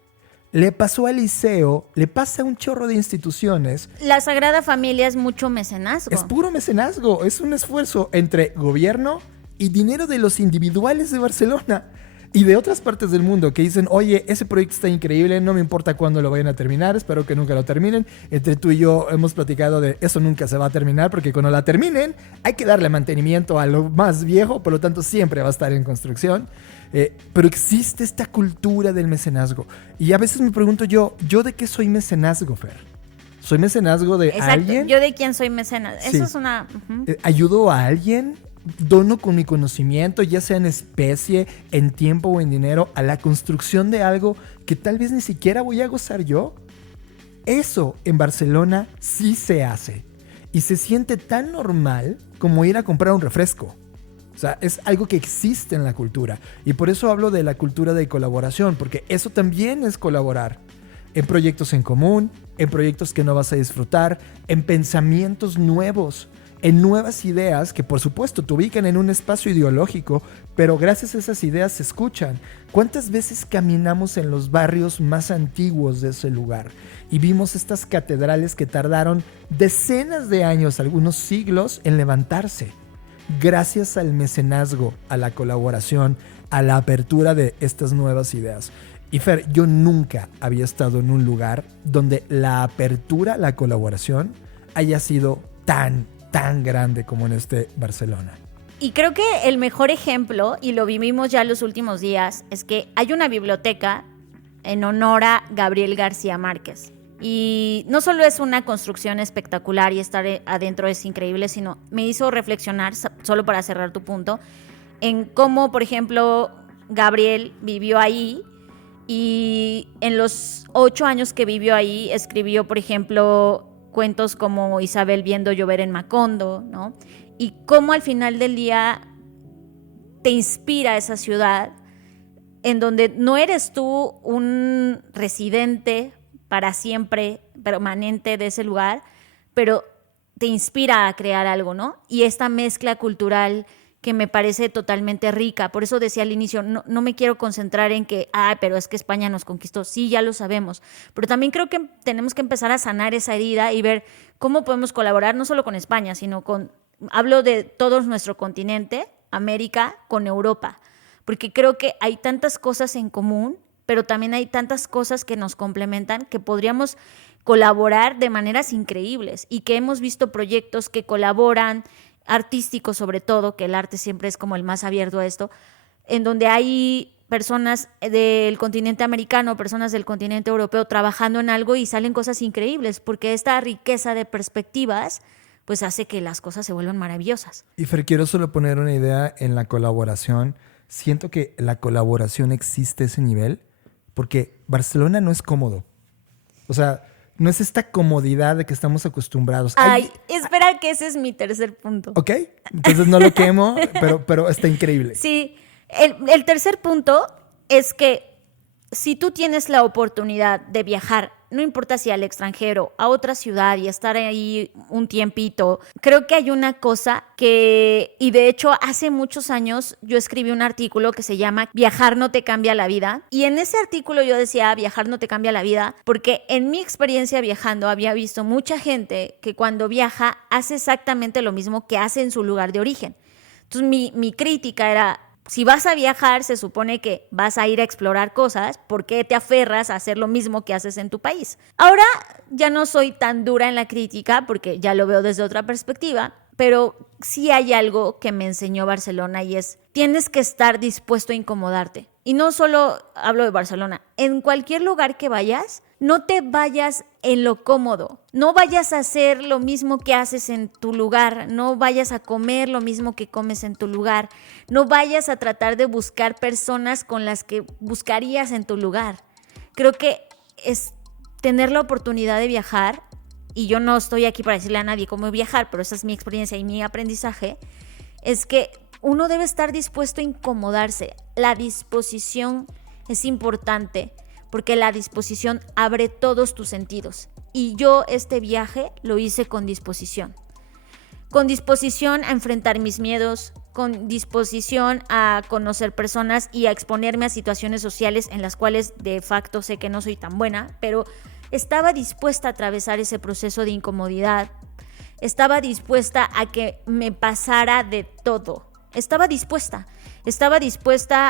Le pasó al Liceo, le pasa a un chorro de instituciones. La Sagrada Familia es mucho mecenazgo. Es puro mecenazgo, es un esfuerzo entre gobierno y dinero de los individuales de Barcelona y de otras partes del mundo que dicen, oye, ese proyecto está increíble, no me importa cuándo lo vayan a terminar, espero que nunca lo terminen. Entre tú y yo hemos platicado de eso nunca se va a terminar, porque cuando la terminen hay que darle mantenimiento a lo más viejo, por lo tanto siempre va a estar en construcción. Pero existe esta cultura del mecenazgo. Y a veces me pregunto ¿yo de qué soy mecenazgo, Fer? ¿Soy mecenazgo de alguien? ¿Yo de quién soy mecenas? Sí. Eso es una... ¿Ayudo a alguien? ¿Dono con mi conocimiento, ya sea en especie, en tiempo o en dinero, a la construcción de algo que tal vez ni siquiera voy a gozar yo? Eso en Barcelona sí se hace. Y se siente tan normal como ir a comprar un refresco. O sea, es algo que existe en la cultura. Y por eso hablo de la cultura de colaboración, porque eso también es colaborar. En proyectos en común, en proyectos que no vas a disfrutar, en pensamientos nuevos, en nuevas ideas que por supuesto te ubican en un espacio ideológico, pero gracias a esas ideas se escuchan. ¿Cuántas veces caminamos en los barrios más antiguos de ese lugar y vimos estas catedrales que tardaron decenas de años, algunos siglos, en levantarse? Gracias al mecenazgo, a la colaboración, a la apertura de estas nuevas ideas. Y Fer, yo nunca había estado en un lugar donde la apertura, la colaboración, haya sido tan tan grande como en este Barcelona. Y creo que el mejor ejemplo, y lo vivimos ya los últimos días, es que hay una biblioteca en honor a Gabriel García Márquez. Y no solo es una construcción espectacular y estar adentro es increíble, sino me hizo reflexionar, solo para cerrar tu punto, en cómo, por ejemplo, Gabriel vivió ahí y en los 8 años que vivió ahí escribió, por ejemplo, cuentos como Isabel viendo llover en Macondo, ¿no? Y cómo al final del día te inspira esa ciudad en donde no eres tú un residente para siempre, permanente de ese lugar, pero te inspira a crear algo, ¿no? Y esta mezcla cultural que me parece totalmente rica. Por eso decía al inicio, no me quiero concentrar en que, pero es que España nos conquistó. Sí, ya lo sabemos. Pero también creo que tenemos que empezar a sanar esa herida y ver cómo podemos colaborar, no solo con España, sino hablo de todo nuestro continente, América, con Europa. Porque creo que hay tantas cosas en común, pero también hay tantas cosas que nos complementan que podríamos colaborar de maneras increíbles y que hemos visto proyectos que colaboran, artísticos sobre todo, que el arte siempre es como el más abierto a esto, en donde hay personas del continente americano, personas del continente europeo trabajando en algo y salen cosas increíbles, porque esta riqueza de perspectivas pues hace que las cosas se vuelvan maravillosas. Y Fer, quiero solo poner una idea en la colaboración. Siento que la colaboración existe a ese nivel porque Barcelona no es cómodo. O sea, no es esta comodidad de que estamos acostumbrados. Espera que ese es mi tercer punto. Ok, entonces no lo quemo, pero está increíble. Sí, el tercer punto es que si tú tienes la oportunidad de viajar, no importa si al extranjero, a otra ciudad y estar ahí un tiempito, creo que hay una cosa y de hecho hace muchos años yo escribí un artículo que se llama Viajar no te cambia la vida. Y en ese artículo yo decía, viajar no te cambia la vida, porque en mi experiencia viajando había visto mucha gente que cuando viaja hace exactamente lo mismo que hace en su lugar de origen. Entonces mi crítica era, si vas a viajar, se supone que vas a ir a explorar cosas. ¿Por qué te aferras a hacer lo mismo que haces en tu país? Ahora ya no soy tan dura en la crítica porque ya lo veo desde otra perspectiva, pero sí hay algo que me enseñó Barcelona y es, tienes que estar dispuesto a incomodarte. Y no solo hablo de Barcelona, en cualquier lugar que vayas, no te vayas en lo cómodo, no vayas a hacer lo mismo que haces en tu lugar, no vayas a comer lo mismo que comes en tu lugar, no vayas a tratar de buscar personas con las que buscarías en tu lugar. Creo que es tener la oportunidad de viajar, y yo no estoy aquí para decirle a nadie cómo viajar, pero esa es mi experiencia y mi aprendizaje, es que uno debe estar dispuesto a incomodarse. La disposición es importante porque la disposición abre todos tus sentidos. Y yo este viaje lo hice con disposición. Con disposición a enfrentar mis miedos, con disposición a conocer personas y a exponerme a situaciones sociales en las cuales de facto sé que no soy tan buena, pero estaba dispuesta a atravesar ese proceso de incomodidad. Estaba dispuesta a que me pasara de todo. Estaba dispuesta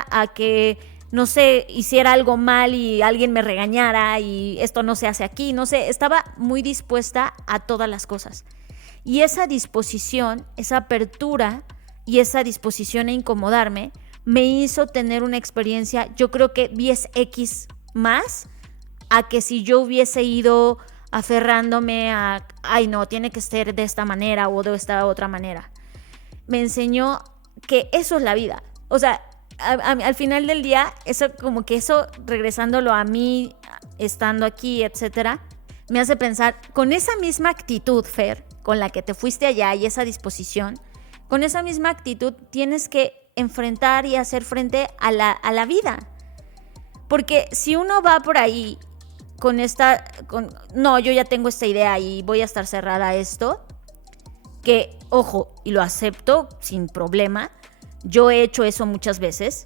a que, no sé, hiciera algo mal y alguien me regañara y esto no se hace aquí, no sé, estaba muy dispuesta a todas las cosas. Y esa disposición, esa apertura y esa disposición a incomodarme me hizo tener una experiencia, yo creo que 10x más a que si yo hubiese ido aferrándome a, no, tiene que ser de esta manera o de esta otra manera. Me enseñó que eso es la vida. O sea, al final del día, eso regresándolo a mí, estando aquí, etcétera, me hace pensar, con esa misma actitud, Fer, con la que te fuiste allá y esa disposición, con esa misma actitud tienes que enfrentar y hacer frente a la vida. Porque si uno va por ahí no, yo ya tengo esta idea y voy a estar cerrada a esto, que, ojo, y lo acepto sin problema, yo he hecho eso muchas veces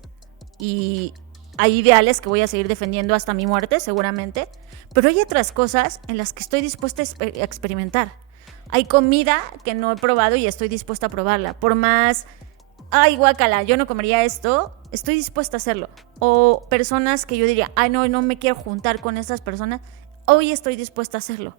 y hay ideales que voy a seguir defendiendo hasta mi muerte, seguramente, pero hay otras cosas en las que estoy dispuesta a experimentar. Hay comida que no he probado y estoy dispuesta a probarla. Por más, guácala, yo no comería esto, estoy dispuesta a hacerlo. O personas que yo diría, no me quiero juntar con estas personas, hoy estoy dispuesta a hacerlo.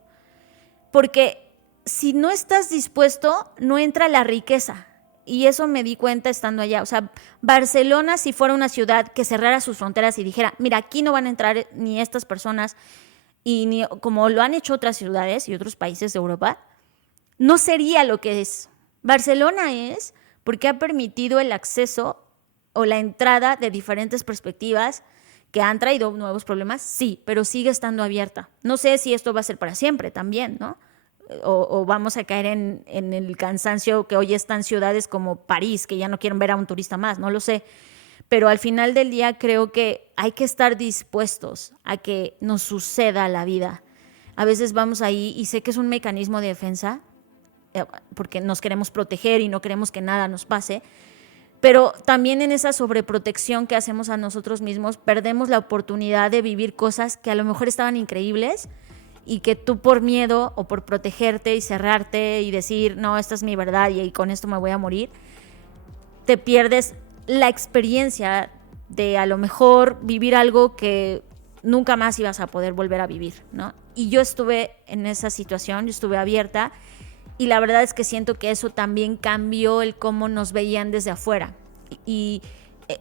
Porque si no estás dispuesto, no entra la riqueza. Y eso me di cuenta estando allá. O sea, Barcelona, si fuera una ciudad que cerrara sus fronteras y dijera, mira, aquí no van a entrar ni estas personas, y ni como lo han hecho otras ciudades y otros países de Europa, no sería lo que es. Barcelona es porque ha permitido el acceso o la entrada de diferentes perspectivas que han traído nuevos problemas, sí, pero sigue estando abierta. No sé si esto va a ser para siempre también, ¿no? O vamos a caer en el cansancio que hoy están ciudades como París, que ya no quieren ver a un turista más, no lo sé. Pero al final del día creo que hay que estar dispuestos a que nos suceda la vida. A veces vamos ahí y sé que es un mecanismo de defensa, porque nos queremos proteger y no queremos que nada nos pase, pero también en esa sobreprotección que hacemos a nosotros mismos, perdemos la oportunidad de vivir cosas que a lo mejor estaban increíbles y que tú por miedo o por protegerte y cerrarte y decir, no, esta es mi verdad y con esto me voy a morir, te pierdes la experiencia de a lo mejor vivir algo que nunca más ibas a poder volver a vivir, ¿no? Y yo estuve en esa situación, yo estuve abierta y la verdad es que siento que eso también cambió el cómo nos veían desde afuera. Y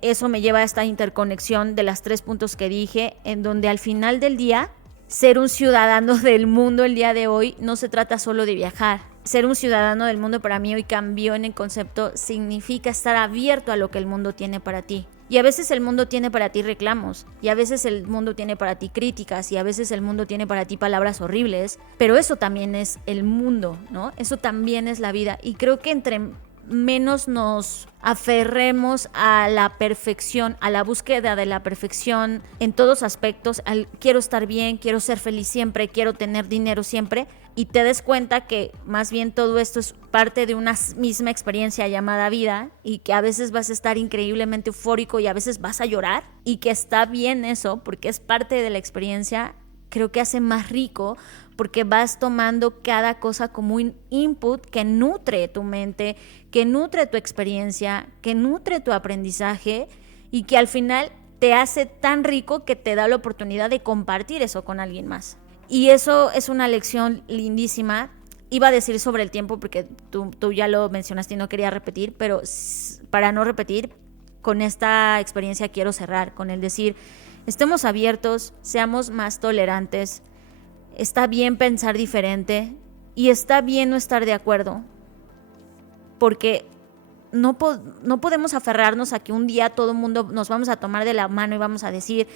eso me lleva a esta interconexión de las 3 puntos que dije, en donde al final del día, ser un ciudadano del mundo el día de hoy no se trata solo de viajar. Ser un ciudadano del mundo para mí hoy cambió en el concepto, significa estar abierto a lo que el mundo tiene para ti. Y a veces el mundo tiene para ti reclamos, y a veces el mundo tiene para ti críticas, y a veces el mundo tiene para ti palabras horribles, pero eso también es el mundo, ¿no? Eso también es la vida. Y creo que entre menos nos aferremos a la perfección, a la búsqueda de la perfección en todos aspectos, quiero estar bien, quiero ser feliz siempre, quiero tener dinero siempre, y te des cuenta que más bien todo esto es parte de una misma experiencia llamada vida, y que a veces vas a estar increíblemente eufórico y a veces vas a llorar, y que está bien eso porque es parte de la experiencia. Creo que hace más rico porque vas tomando cada cosa como un input que nutre tu mente, que nutre tu experiencia, que nutre tu aprendizaje y que al final te hace tan rico que te da la oportunidad de compartir eso con alguien más. Y eso es una lección lindísima. Iba a decir sobre el tiempo porque tú ya lo mencionaste y no quería repetir, pero para no repetir, con esta experiencia quiero cerrar con el decir, estemos abiertos, seamos más tolerantes. Está bien pensar diferente y está bien no estar de acuerdo, porque no podemos aferrarnos a que un día todo el mundo nos vamos a tomar de la mano y vamos a decir,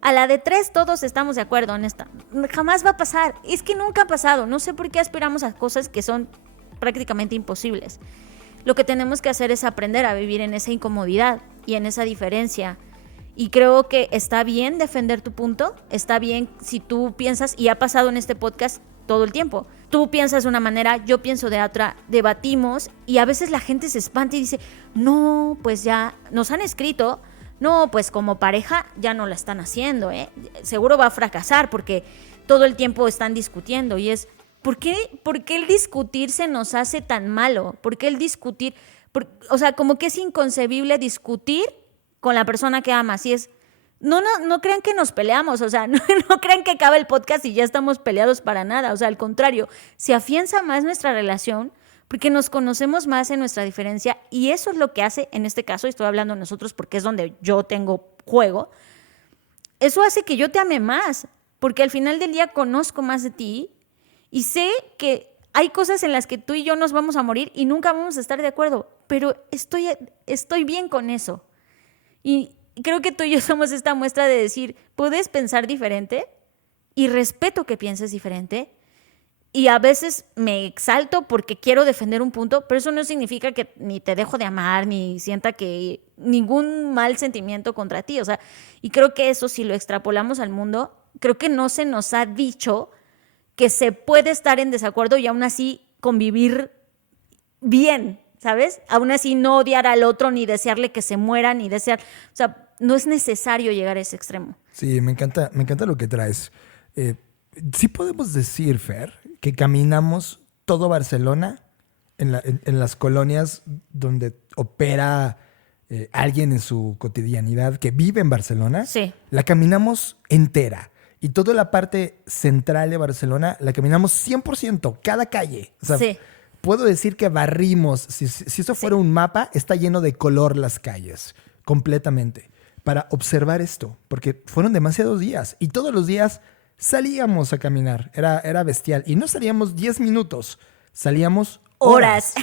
a la de 3 todos estamos de acuerdo en esta. Jamás va a pasar, es que nunca ha pasado. No sé por qué aspiramos a cosas que son prácticamente imposibles. Lo que tenemos que hacer es aprender a vivir en esa incomodidad y en esa diferencia. Y creo que está bien defender tu punto, está bien si tú piensas, y ha pasado en este podcast todo el tiempo, tú piensas de una manera, yo pienso de otra, debatimos y a veces la gente se espanta y dice, no, pues ya nos han escrito, no, pues como pareja ya no la están haciendo, seguro va a fracasar porque todo el tiempo están discutiendo y es, ¿por qué el discutir se nos hace tan malo? ¿Por qué el discutir? O sea, como que es inconcebible discutir con la persona que amas. Y es, no crean que nos peleamos, o sea, no crean que acaba el podcast y ya estamos peleados para nada. O sea, al contrario, se afianza más nuestra relación porque nos conocemos más en nuestra diferencia y eso es lo que hace, en este caso, estoy hablando de nosotros porque es donde yo tengo juego, eso hace que yo te ame más, porque al final del día conozco más de ti y sé que hay cosas en las que tú y yo nos vamos a morir y nunca vamos a estar de acuerdo, pero estoy bien con eso. Y creo que tú y yo somos esta muestra de decir, puedes pensar diferente y respeto que pienses diferente y a veces me exalto porque quiero defender un punto, pero eso no significa que ni te dejo de amar ni sienta que ningún mal sentimiento contra ti. O sea, y creo que eso si lo extrapolamos al mundo, creo que no se nos ha dicho que se puede estar en desacuerdo y aún así convivir bien, ¿sabes? Aún así no odiar al otro, ni desearle que se muera, ni desear... O sea, no es necesario llegar a ese extremo. Sí, me encanta lo que traes. Sí podemos decir, Fer, que caminamos todo Barcelona en las colonias donde opera alguien en su cotidianidad que vive en Barcelona. Sí. La caminamos entera. Y toda la parte central de Barcelona la caminamos 100%, cada calle. O sea, Sí. puedo decir que barrimos. Si esto fuera un mapa, está lleno de color las calles, completamente. Para observar esto, porque fueron demasiados días. Y todos los días salíamos a caminar. Era bestial. Y no salíamos 10 minutos, salíamos horas.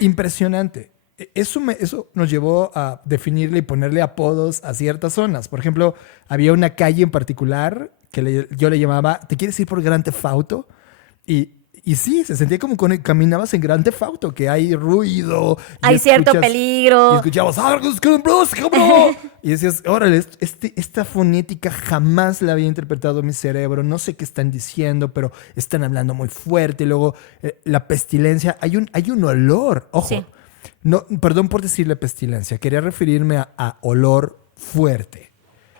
Impresionante. Eso nos llevó a definirle y ponerle apodos a ciertas zonas. Por ejemplo, había una calle en particular que yo le llamaba, ¿te quieres ir por Gran Theft Auto? Y sí, se sentía como cuando caminabas en Gran Theft Auto, que hay ruido. Hay cierto peligro. Y escuchabas, ¡Argus, cabrón! Y decías, órale, esta fonética jamás la había interpretado mi cerebro. No sé qué están diciendo, pero están hablando muy fuerte. Y luego, la pestilencia. Hay un olor, ojo. Sí. No, perdón por decirle pestilencia. Quería referirme a olor fuerte.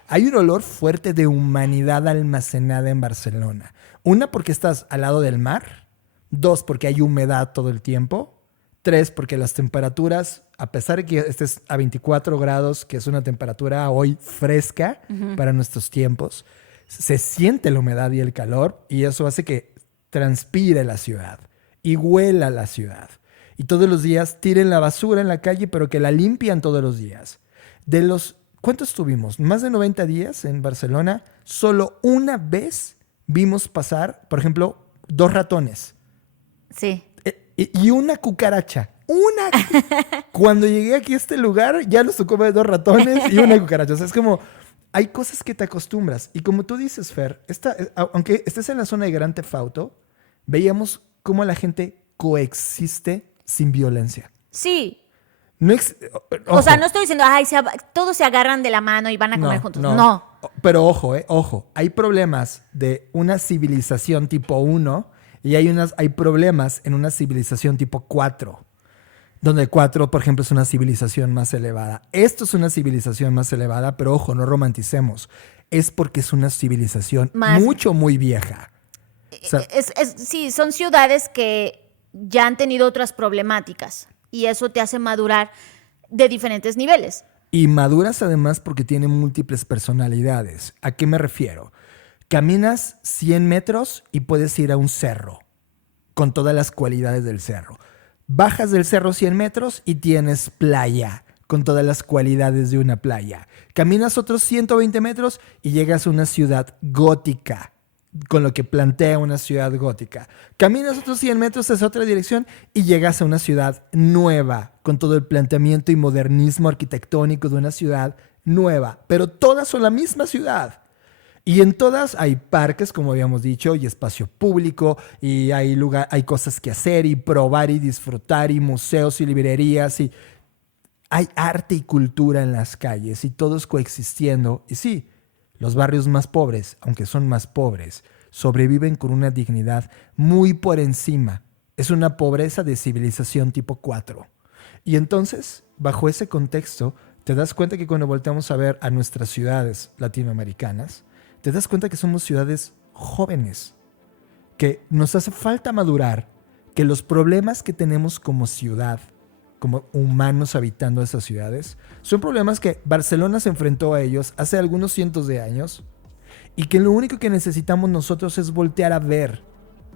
Hay un olor fuerte de humanidad almacenada en Barcelona. Una, porque estás al lado del mar. Dos, porque hay humedad todo el tiempo. Tres, porque las temperaturas, a pesar de que estés a 24 grados, que es una temperatura hoy fresca para nuestros tiempos, se siente la humedad y el calor, y eso hace que transpire la ciudad y huela la ciudad. Y todos los días tiren la basura en la calle, pero que la limpian todos los días. ¿Cuántos tuvimos? Más de 90 días en Barcelona. Solo una vez vimos pasar, por ejemplo, 2 ratones. Sí. Y una cucaracha. Cuando llegué aquí a este lugar, ya nos tocó ver 2 ratones y una cucaracha. O sea, es como, hay cosas que te acostumbras. Y como tú dices, Fer, aunque estés en la zona de Gran Theft Auto, veíamos cómo la gente coexiste sin violencia. Sí. Ojo. sea, no estoy diciendo, todos se agarran de la mano y van a comer juntos. No. Pero ojo. Hay problemas de una civilización tipo 1 y hay problemas en una civilización tipo 4. Donde 4, por ejemplo, es una civilización más elevada. Esto es una civilización más elevada, pero ojo, no romanticemos. Es porque es una civilización muy vieja. O sea, sí, son ciudades que ya han tenido otras problemáticas y eso te hace madurar de diferentes niveles. Y maduras además porque tienen múltiples personalidades. ¿A qué me refiero? Caminas 100 metros y puedes ir a un cerro con todas las cualidades del cerro. Bajas del cerro 100 metros y tienes playa con todas las cualidades de una playa. Caminas otros 120 metros y llegas a una ciudad gótica, con lo que plantea una ciudad gótica. Caminas otros 100 metros hacia otra dirección y llegas a una ciudad nueva, con todo el planteamiento y modernismo arquitectónico de una ciudad nueva. Pero todas son la misma ciudad. Y en todas hay parques, como habíamos dicho, y espacio público, y hay cosas que hacer, y probar, y disfrutar, y museos, y librerías, y hay arte y cultura en las calles, y todos coexistiendo. Y sí, los barrios más pobres, aunque son más pobres, sobreviven con una dignidad muy por encima. Es una pobreza de civilización tipo 4. Y entonces, bajo ese contexto, te das cuenta que cuando volteamos a ver a nuestras ciudades latinoamericanas, te das cuenta que somos ciudades jóvenes, que nos hace falta madurar, que los problemas que tenemos como ciudad, como humanos habitando esas ciudades, son problemas que Barcelona se enfrentó a ellos hace algunos cientos de años y que lo único que necesitamos nosotros es voltear a ver.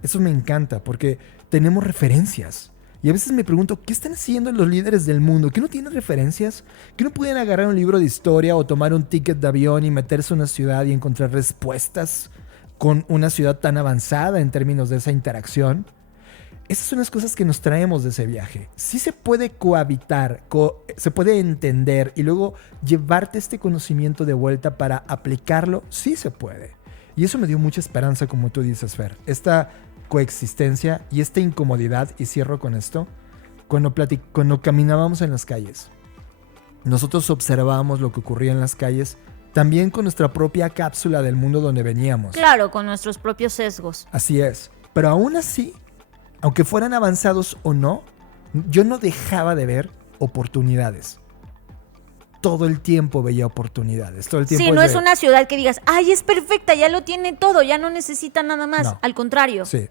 Eso me encanta porque tenemos referencias. Y a veces me pregunto, ¿qué están haciendo los líderes del mundo? ¿Que no tienen referencias? ¿Que no pueden agarrar un libro de historia o tomar un ticket de avión y meterse a una ciudad y encontrar respuestas con una ciudad tan avanzada en términos de esa interacción? Esas son las cosas que nos traemos de ese viaje. Sí se puede cohabitar, se puede entender y luego llevarte este conocimiento de vuelta para aplicarlo. Sí se puede. Y eso me dio mucha esperanza, como tú dices, Fer. Esta coexistencia y esta incomodidad, y cierro con esto, cuando caminábamos en las calles, nosotros observábamos lo que ocurría en las calles, también con nuestra propia cápsula del mundo donde veníamos. Claro, con nuestros propios sesgos. Así es. Pero aún así, aunque fueran avanzados o no, yo no dejaba de ver oportunidades. Todo el tiempo veía oportunidades. Todo el tiempo sí, no es una ciudad que digas, ¡ay, es perfecta! Ya lo tiene todo, ya no necesita nada más. No. Al contrario. Sí,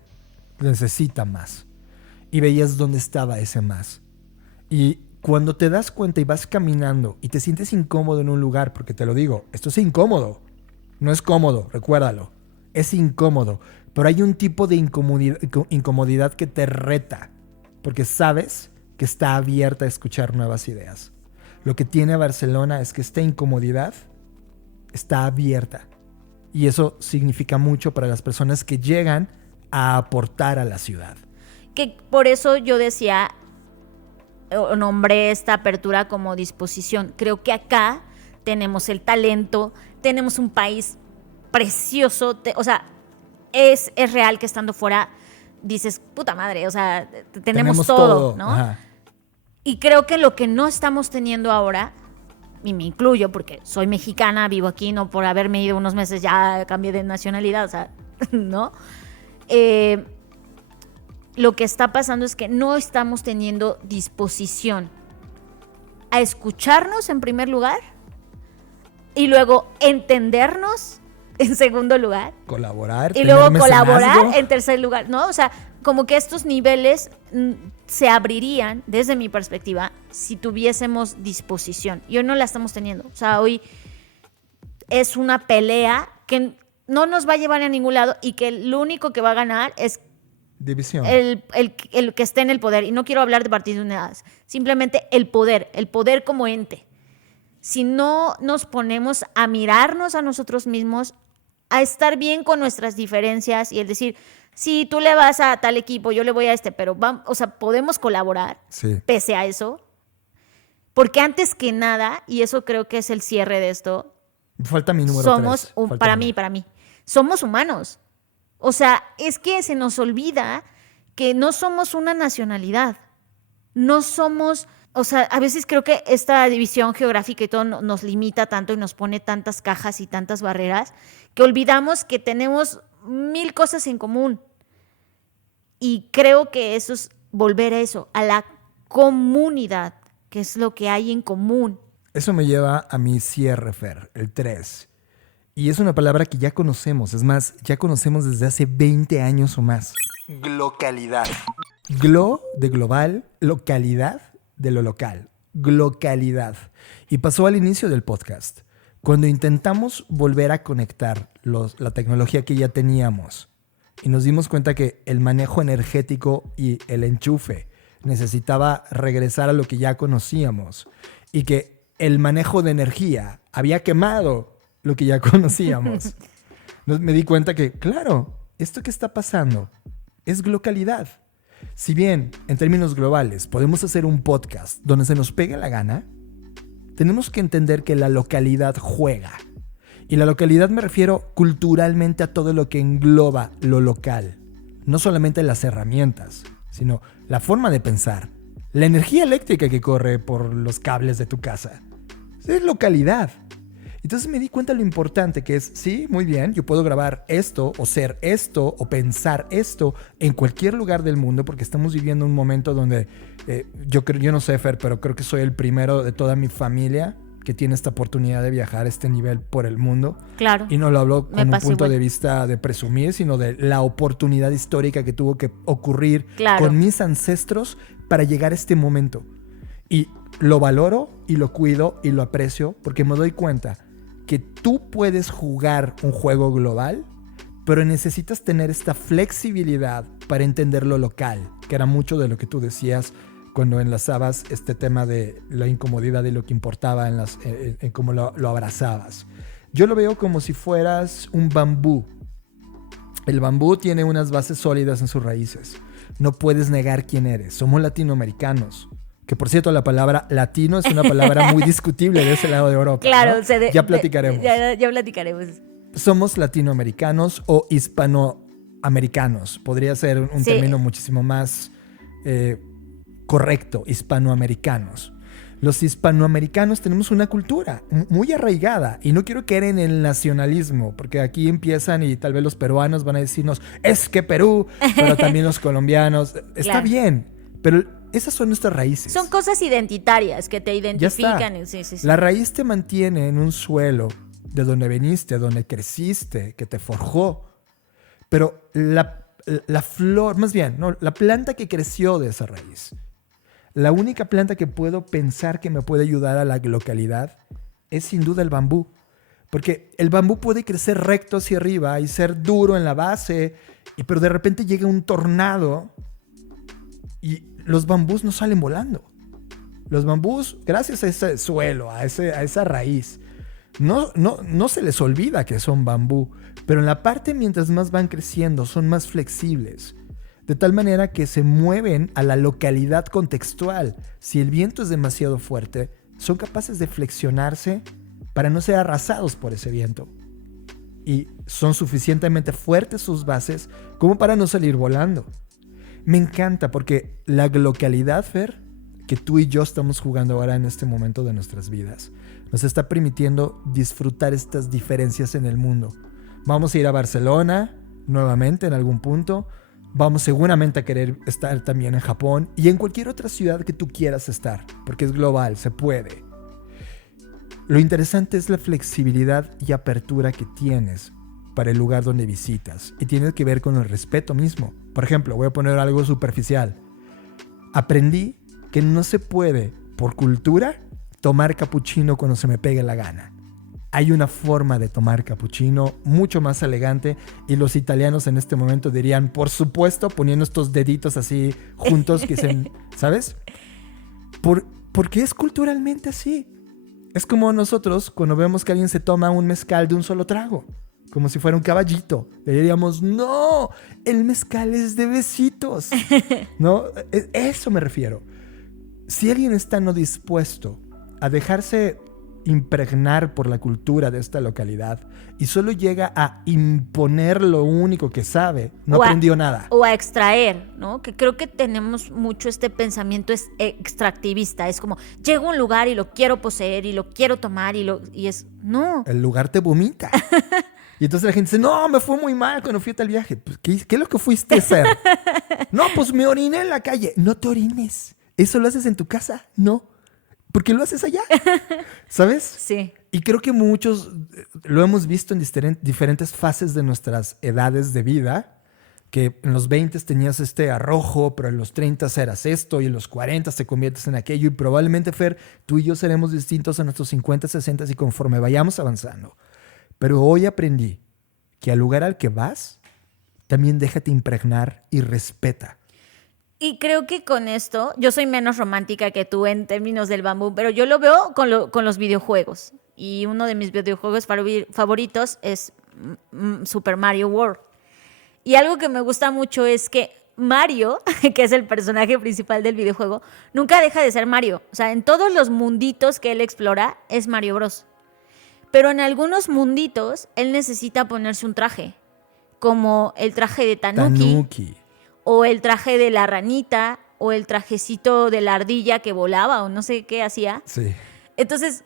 necesita más. Y veías dónde estaba ese más. Y cuando te das cuenta y vas caminando y te sientes incómodo en un lugar, porque te lo digo, esto es incómodo. No es cómodo, recuérdalo. Es incómodo. Pero hay un tipo de incomodidad que te reta. Porque sabes que está abierta a escuchar nuevas ideas. Lo que tiene Barcelona es que esta incomodidad está abierta. Y eso significa mucho para las personas que llegan a aportar a la ciudad. Que por eso yo decía, o nombré esta apertura como disposición. Creo que acá tenemos el talento, tenemos un país precioso, o sea, es real que estando fuera dices, puta madre, o sea, tenemos todo, ¿no? Ajá. Y creo que lo que no estamos teniendo ahora, y me incluyo porque soy mexicana, vivo aquí, no por haberme ido unos meses ya cambié de nacionalidad, o sea, ¿no? Lo que está pasando es que no estamos teniendo disposición a escucharnos en primer lugar y luego entendernos en segundo lugar. Colaborar. Y luego mecenazgo. colaborar en tercer lugar, ¿no? O sea, como que estos niveles se abrirían, desde mi perspectiva, si tuviésemos disposición. Y hoy no la estamos teniendo. O sea, hoy es una pelea que no nos va a llevar a ningún lado y que lo único que va a ganar es división. el que esté en el poder. Y no quiero hablar de partidos unidades. Simplemente el poder como ente. Si no nos ponemos a mirarnos a nosotros mismos, a estar bien con nuestras diferencias y el decir, sí, tú le vas a tal equipo, yo le voy a este, pero vamos, o sea, podemos colaborar Sí. pese a eso. Porque antes que nada, y eso creo que es el cierre de esto, Falta mi número somos, 3. para mí, somos humanos. O sea, es que se nos olvida que no somos una nacionalidad. No somos, o sea, a veces creo que esta división geográfica y todo nos limita tanto y nos pone tantas cajas y tantas barreras que olvidamos que tenemos 1000 cosas en común. Y creo que eso es volver a eso, a la comunidad, que es lo que hay en común. Eso me lleva a mi cierre, Fer, el 3. Y es una palabra que ya conocemos. Es más, ya conocemos desde hace 20 años o más. Glocalidad. Glo de global, localidad de lo local. Glocalidad. Y pasó al inicio del podcast. Cuando intentamos volver a conectar la tecnología que ya teníamos y nos dimos cuenta que el manejo energético y el enchufe necesitaba regresar a lo que ya conocíamos y que el manejo de energía había quemado lo que ya conocíamos. Me di cuenta que, claro, esto que está pasando es glocalidad. Si bien, en términos globales, podemos hacer un podcast donde se nos pegue la gana, tenemos que entender que la localidad juega. Y la localidad me refiero culturalmente a todo lo que engloba lo local. No solamente las herramientas, sino la forma de pensar. La energía eléctrica que corre por los cables de tu casa. Es localidad. Entonces me di cuenta lo importante que es, sí, muy bien, yo puedo grabar esto o ser esto o pensar esto en cualquier lugar del mundo porque estamos viviendo un momento donde yo no sé, Fer, pero creo que soy el primero de toda mi familia que tiene esta oportunidad de viajar a este nivel por el mundo. Claro. Y no lo hablo con un punto de vista de presumir, sino de la oportunidad histórica que tuvo que ocurrir con mis ancestros para llegar a este momento. Y lo valoro y lo cuido y lo aprecio porque me doy cuenta que tú puedes jugar un juego global, pero necesitas tener esta flexibilidad para entender lo local, que era mucho de lo que tú decías cuando enlazabas este tema de la incomodidad y lo que importaba en cómo lo abrazabas. Yo lo veo como si fueras un bambú. El bambú tiene unas bases sólidas en sus raíces. No puedes negar quién eres. Somos latinoamericanos. Que por cierto, la palabra latino es una palabra muy discutible de ese lado de Europa. Claro, ¿no? Ya platicaremos. Ya platicaremos. Somos latinoamericanos o hispanoamericanos. Podría ser un término muchísimo más correcto, hispanoamericanos. Los hispanoamericanos tenemos una cultura muy arraigada y no quiero caer en el nacionalismo, porque aquí empiezan y tal vez los peruanos van a decirnos, es que Perú, pero también los colombianos. Está bien, pero esas son nuestras raíces. Son cosas identitarias que te identifican. Sí. La raíz te mantiene en un suelo de donde veniste, donde creciste, que te forjó. Pero la flor, más bien, no, la planta que creció de esa raíz, la única planta que puedo pensar que me puede ayudar a la localidad es sin duda el bambú. Porque el bambú puede crecer recto hacia arriba y ser duro en la base, pero de repente llega un tornado y los bambús no salen volando. Los bambús, gracias a ese suelo, a esa raíz, no se les olvida que son bambú, pero en la parte mientras más van creciendo son más flexibles, de tal manera que se mueven a la localidad contextual. Si el viento es demasiado fuerte, son capaces de flexionarse para no ser arrasados por ese viento. Y son suficientemente fuertes sus bases como para no salir volando. Me encanta porque la localidad, Fer, que tú y yo estamos jugando ahora en este momento de nuestras vidas, nos está permitiendo disfrutar estas diferencias en el mundo. Vamos a ir a Barcelona nuevamente en algún punto. Vamos seguramente a querer estar también en Japón y en cualquier otra ciudad que tú quieras estar, porque es global, se puede. Lo interesante es la flexibilidad y apertura que tienes para el lugar donde visitas, y tiene que ver con el respeto mismo. Por ejemplo, voy a poner algo superficial. Aprendí que no se puede, por cultura, tomar capuchino cuando se me pegue la gana. Hay una forma de tomar capuchino mucho más elegante, y los italianos en este momento dirían, por supuesto, poniendo estos deditos así juntos, que dicen, ¿sabes? Porque es culturalmente así. Es como nosotros cuando vemos que alguien se toma un mezcal de un solo trago, como si fuera un caballito. Le diríamos, no, el mezcal es de besitos. ¿No? Eso me refiero. Si alguien está no dispuesto a dejarse impregnar por la cultura de esta localidad y solo llega a imponer lo único que sabe, no aprendió nada. O a extraer, ¿no? Que creo que tenemos mucho este pensamiento extractivista. Es como, llego a un lugar y lo quiero poseer y lo quiero tomar y es, no. El lugar te vomita. Y entonces la gente dice, no, me fue muy mal cuando fui a tal viaje. Pues, ¿qué es lo que fuiste a hacer? No, pues me oriné en la calle. No te orines. ¿Eso lo haces en tu casa? No. ¿Por qué lo haces allá? ¿Sabes? Sí. Y creo que muchos lo hemos visto en diferentes fases de nuestras edades de vida, que en los 20 tenías este arrojo, pero en los 30 eras esto, y en los 40 te conviertes en aquello, y probablemente, Fer, tú y yo seremos distintos a nuestros 50, 60 y conforme vayamos avanzando. Pero hoy aprendí que al lugar al que vas, también déjate impregnar y respeta. Y creo que con esto, yo soy menos romántica que tú en términos del bambú, pero yo lo veo con los videojuegos. Y uno de mis videojuegos favoritos es Super Mario World. Y algo que me gusta mucho es que Mario, que es el personaje principal del videojuego, nunca deja de ser Mario. O sea, en todos los munditos que él explora es Mario Bros. Pero en algunos munditos él necesita ponerse un traje, como el traje de Tanuki. O el traje de la ranita, o el trajecito de la ardilla que volaba, o no sé qué hacía. Sí. Entonces,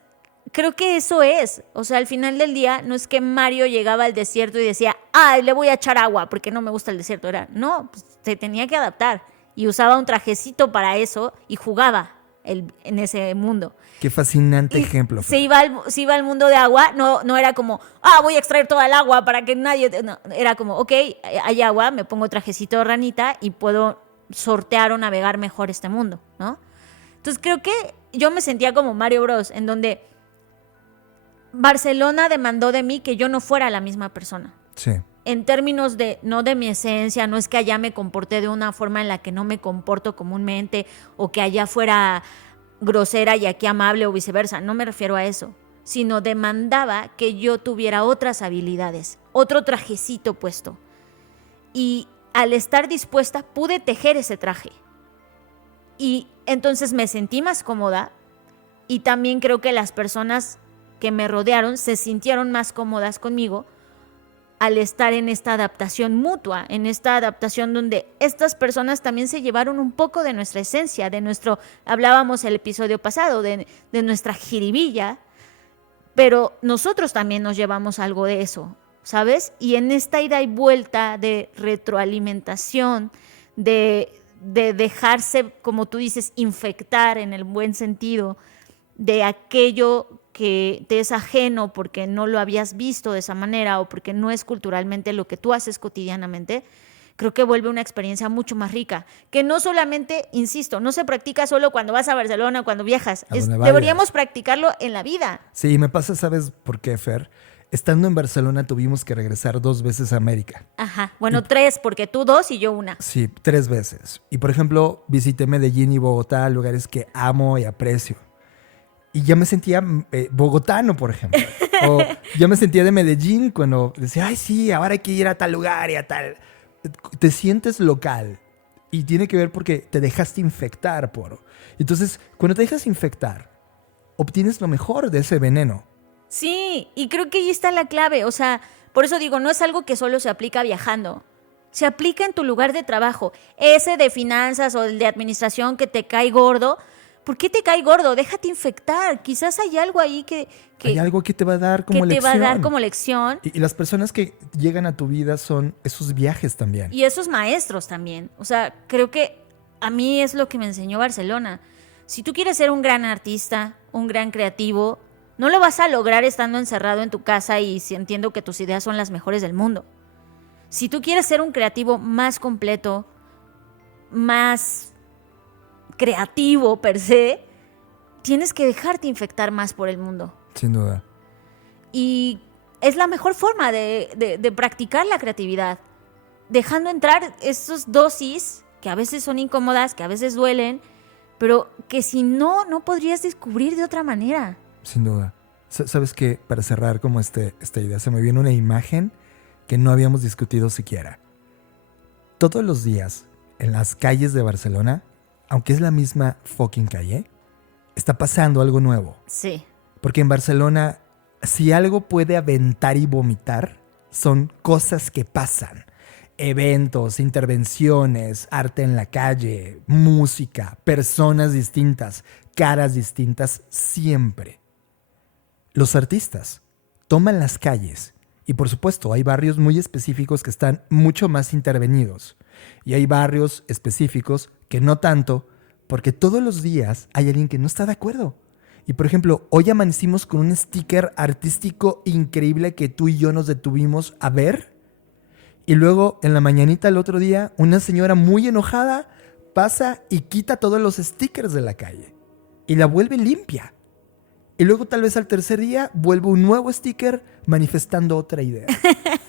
creo que eso es. O sea, al final del día, no es que Mario llegaba al desierto y decía, le voy a echar agua porque no me gusta el desierto. No, pues, se tenía que adaptar. Y usaba un trajecito para eso y jugaba en ese mundo. Qué fascinante ejemplo. Se iba al mundo de agua, no era como, voy a extraer toda el agua para que nadie... No, era como, ok, hay agua, me pongo trajecito de ranita y puedo sortear o navegar mejor este mundo, ¿no? Entonces creo que yo me sentía como Mario Bros, en donde Barcelona demandó de mí que yo no fuera la misma persona. Sí. En términos no de mi esencia, no es que allá me comporté de una forma en la que no me comporto comúnmente, o que allá fuera grosera y aquí amable o viceversa, no me refiero a eso, sino demandaba que yo tuviera otras habilidades, otro trajecito puesto. Y al estar dispuesta pude tejer ese traje. Y entonces me sentí más cómoda, y también creo que las personas que me rodearon se sintieron más cómodas conmigo al estar en esta adaptación mutua, en esta adaptación donde estas personas también se llevaron un poco de nuestra esencia, hablábamos el episodio pasado, de nuestra jiribilla, pero nosotros también nos llevamos algo de eso, ¿sabes? Y en esta ida y vuelta de retroalimentación, de dejarse, como tú dices, infectar en el buen sentido de aquello que te es ajeno porque no lo habías visto de esa manera o porque no es culturalmente lo que tú haces cotidianamente, creo que vuelve una experiencia mucho más rica, que no solamente, insisto, no se practica solo cuando vas a Barcelona o cuando viajas, deberíamos practicarlo en la vida. Sí, me pasa, ¿sabes por qué, Fer? estando en Barcelona tuvimos que regresar 2 veces a América. Ajá. Bueno, 3, porque tú 2 y yo 1. Sí, 3 veces. Y por ejemplo, visité Medellín y Bogotá, lugares que amo y aprecio. Y ya me sentía bogotano, por ejemplo. O ya me sentía de Medellín cuando decía, ay, sí, ahora hay que ir a tal lugar y a tal. Te sientes local. Y tiene que ver porque te dejaste infectar por. Entonces, cuando te dejas infectar, obtienes lo mejor de ese veneno. Sí, y creo que ahí está la clave. O sea, por eso digo, no es algo que solo se aplica viajando. Se aplica en tu lugar de trabajo. Ese de finanzas o el de administración que te cae gordo. ¿Por qué te cae gordo? Déjate infectar. Quizás hay algo ahí que Hay algo que te va a dar como que te lección. va a dar como lección. Y las personas que llegan a tu vida son esos viajes también. Y esos maestros también. O sea, creo que a mí es lo que me enseñó Barcelona. Si tú quieres ser un gran artista, un gran creativo, no lo vas a lograr estando encerrado en tu casa y sintiendo que tus ideas son las mejores del mundo. Si tú quieres ser un creativo más completo, más creativo per se, tienes que dejarte infectar más por el mundo. Sin duda. Y es la mejor forma de practicar la creatividad. Dejando entrar esas dosis que a veces son incómodas, que a veces duelen, pero que si no, no podrías descubrir de otra manera. Sin duda. ¿Sabes qué? Para cerrar como esta idea, se me viene una imagen que no habíamos discutido siquiera. Todos los días, en las calles de Barcelona, aunque es la misma fucking calle, está pasando algo nuevo. Sí. Porque en Barcelona, si algo puede aventar y vomitar, son cosas que pasan. Eventos, intervenciones, arte en la calle, música, personas distintas, caras distintas, siempre. Los artistas toman las calles y por supuesto hay barrios muy específicos que están mucho más intervenidos y hay barrios específicos que no tanto, porque todos los días hay alguien que no está de acuerdo. Y por ejemplo, hoy amanecimos con un sticker artístico increíble que tú y yo nos detuvimos a ver. Y luego en la mañanita el otro día, una señora muy enojada pasa y quita todos los stickers de la calle y la vuelve limpia. Y luego tal vez al tercer día vuelve un nuevo sticker manifestando otra idea.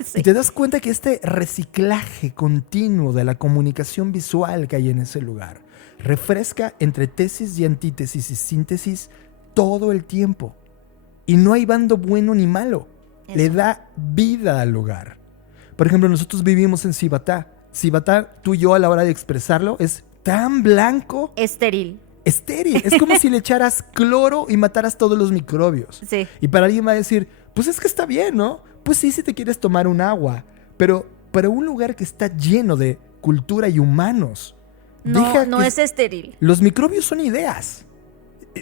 Sí. Y te das cuenta que este reciclaje continuo de la comunicación visual que hay en ese lugar refresca entre tesis y antítesis y síntesis todo el tiempo. Y no hay bando bueno ni malo. Eso. Le da vida al lugar. Por ejemplo, nosotros vivimos en Cibatá. Cibatá, tú y yo a la hora de expresarlo, es tan blanco. Estéril. Estéril. Es como si le echaras cloro y mataras todos los microbios. Sí. Y para alguien va a decir, pues es que está bien, ¿no? Pues sí, si te quieres tomar un agua. Pero para un lugar que está lleno de cultura y humanos. No es estéril. Los microbios son ideas.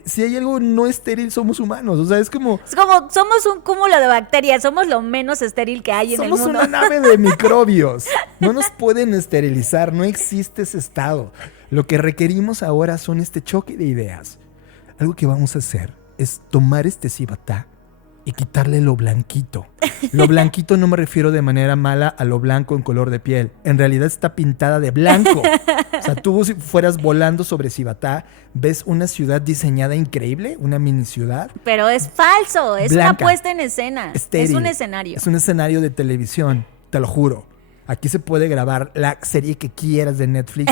Si hay algo no estéril, somos humanos. O sea, es como somos un cúmulo de bacterias. Somos lo menos estéril que hay en el mundo. Somos una nave de microbios. No nos pueden esterilizar. No existe ese estado. Lo que requerimos ahora son este choque de ideas. Algo que vamos a hacer es tomar este cibatá y quitarle lo blanquito. Lo blanquito no me refiero de manera mala a lo blanco en color de piel. En realidad está pintada de blanco. O sea, tú si fueras volando sobre Cibatá, ves una ciudad diseñada increíble, una mini ciudad. Pero es falso, es blanca, una puesta en escena. Estéril. Es un escenario. Es un escenario de televisión, te lo juro. Aquí se puede grabar la serie que quieras de Netflix.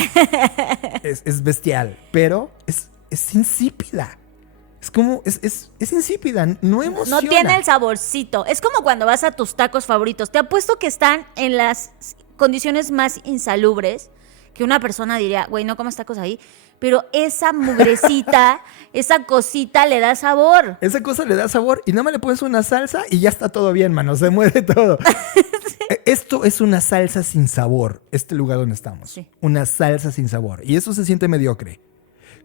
Es bestial, pero es insípida. Es como, es insípida, no emociona. No tiene el saborcito. Es como cuando vas a tus tacos favoritos. Te apuesto que están en las condiciones más insalubres, que una persona diría, güey, no comas tacos ahí. Pero esa mugrecita, esa cosita le da sabor. Esa cosa le da sabor y nada más le pones una salsa y ya está todo bien, mano. Se mueve todo. Sí. Esto es una salsa sin sabor, este lugar donde estamos. Sí. Una salsa sin sabor. Y eso se siente mediocre.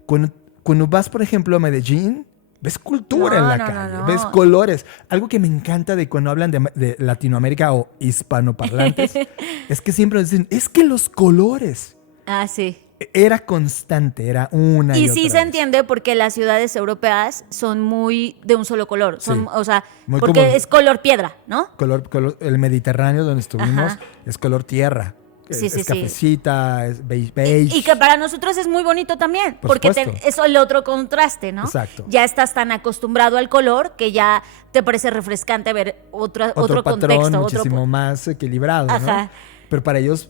Cuando vas, por ejemplo, a Medellín, ves cultura en la calle, ves colores. Algo que me encanta de cuando hablan de Latinoamérica o hispanoparlantes es que siempre dicen, es que los colores. Ah, sí. Era constante, era una y otra sí se vez. Entiende porque las ciudades europeas son muy de un solo color. Son, sí. O sea, muy porque es color piedra, ¿no? El Mediterráneo donde estuvimos es color tierra. Es cafecita, es beige. Y que para nosotros es muy bonito también, Por porque supuesto. eso es el otro contraste, ¿no? Exacto. Ya estás tan acostumbrado al color que ya te parece refrescante ver otro patrón contexto. muchísimo más equilibrado, Ajá. ¿no? Pero para ellos,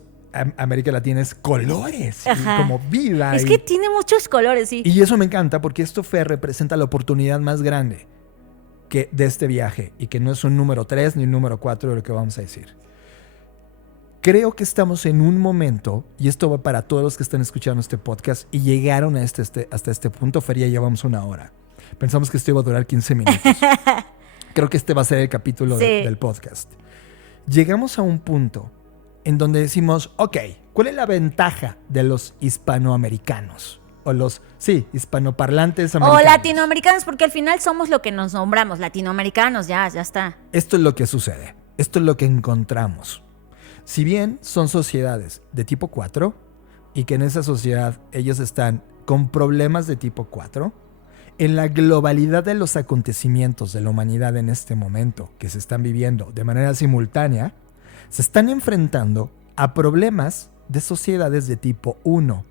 América Latina es colores, y como vida. Es que tiene muchos colores, sí. Y eso me encanta porque esto, Fer, representa la oportunidad más grande de este viaje y que no es un número 3 ni un número 4 de lo que vamos a decir. Creo que estamos en un momento, y esto va para todos los que están escuchando este podcast y llegaron a hasta este punto. Fer, ya llevamos 1 hora. Pensamos que esto iba a durar 15 minutos. Creo que este va a ser el capítulo del podcast. Llegamos a un punto en donde decimos, ok, ¿cuál es la ventaja de los hispanoamericanos? O los, hispanoparlantes americanos. O latinoamericanos, porque al final somos lo que nos nombramos, latinoamericanos, ya está. Esto es lo que sucede. Esto es lo que encontramos. Si bien son sociedades de tipo 4 y que en esa sociedad ellos están con problemas de tipo 4, en la globalidad de los acontecimientos de la humanidad en este momento que se están viviendo de manera simultánea, se están enfrentando a problemas de sociedades de tipo 1.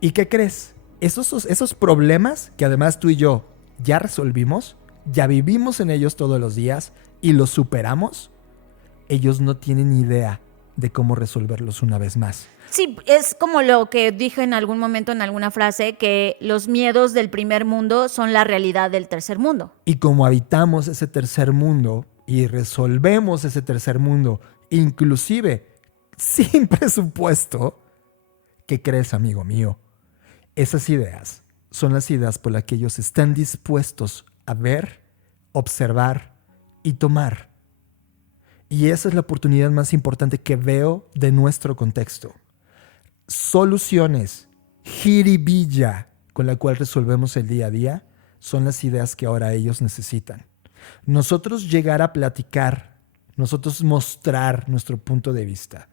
¿Y qué crees? Esos problemas que además tú y yo ya resolvimos, ya vivimos en ellos todos los días y los superamos, ellos no tienen idea de cómo resolverlos una vez más. Sí, es como lo que dije en algún momento en alguna frase, que los miedos del primer mundo son la realidad del tercer mundo. Y como habitamos ese tercer mundo y resolvemos ese tercer mundo, inclusive sin presupuesto, ¿qué crees, amigo mío? Esas ideas son las ideas por las que ellos están dispuestos a ver, observar y tomar. Y esa es la oportunidad más importante que veo de nuestro contexto. Soluciones, jiribilla, con la cual resolvemos el día a día, son las ideas que ahora ellos necesitan. Nosotros llegar a platicar, nosotros mostrar nuestro punto de vista,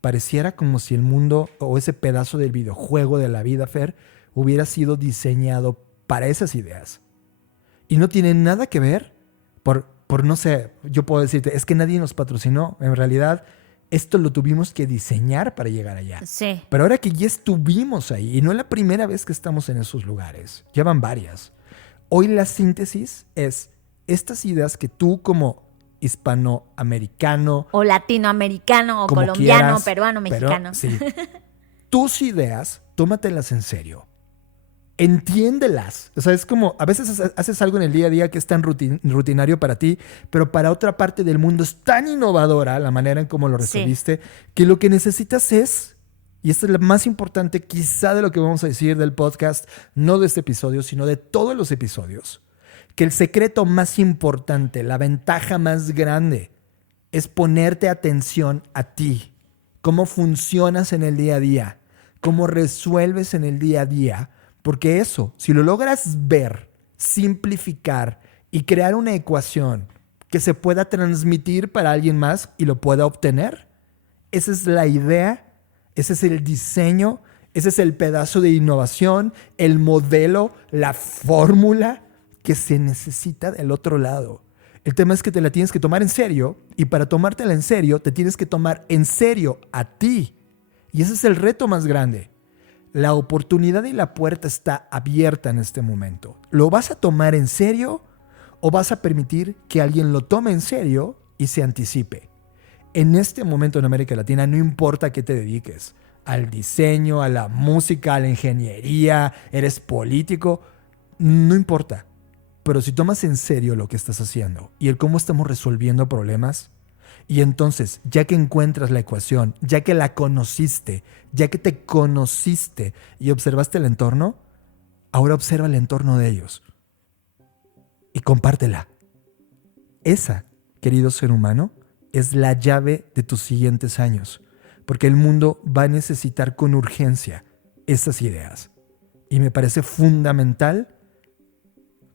pareciera como si el mundo o ese pedazo del videojuego de la vida, Fer, hubiera sido diseñado para esas ideas. Y no tiene nada que ver por no sé, yo puedo decirte, es que nadie nos patrocinó. En realidad, esto lo tuvimos que diseñar para llegar allá. Sí. Pero ahora que ya estuvimos ahí, y no es la primera vez que estamos en esos lugares, ya van varias. Hoy la síntesis es estas ideas que tú como hispanoamericano o latinoamericano o colombiano, quieras, peruano, mexicano. Sí. Tus ideas, tómatelas en serio. Entiéndelas. O sea, es como, a veces haces algo en el día a día que es tan rutinario para ti, pero para otra parte del mundo es tan innovadora la manera en cómo lo resolviste, que lo que necesitas es, y esto es lo más importante quizá de lo que vamos a decir del podcast, no de este episodio, sino de todos los episodios, que el secreto más importante, la ventaja más grande, es ponerte atención a ti. Cómo funcionas en el día a día, cómo resuelves en el día a día. Porque eso, si lo logras ver, simplificar y crear una ecuación que se pueda transmitir para alguien más y lo pueda obtener, esa es la idea, ese es el diseño, ese es el pedazo de innovación, el modelo, la fórmula que se necesita del otro lado. El tema es que te la tienes que tomar en serio, y para tomártela en serio te tienes que tomar en serio a ti. Y ese es el reto más grande. La oportunidad y la puerta está abierta en este momento. ¿Lo vas a tomar en serio o vas a permitir que alguien lo tome en serio y se anticipe? En este momento en América Latina no importa a qué te dediques, al diseño, a la música, a la ingeniería, eres político, no importa. Pero si tomas en serio lo que estás haciendo y el cómo estamos resolviendo problemas, y entonces, ya que encuentras la ecuación, ya que la conociste, ya que te conociste y observaste el entorno, ahora observa el entorno de ellos y compártela. Esa, querido ser humano, es la llave de tus siguientes años, porque el mundo va a necesitar con urgencia estas ideas. Y me parece fundamental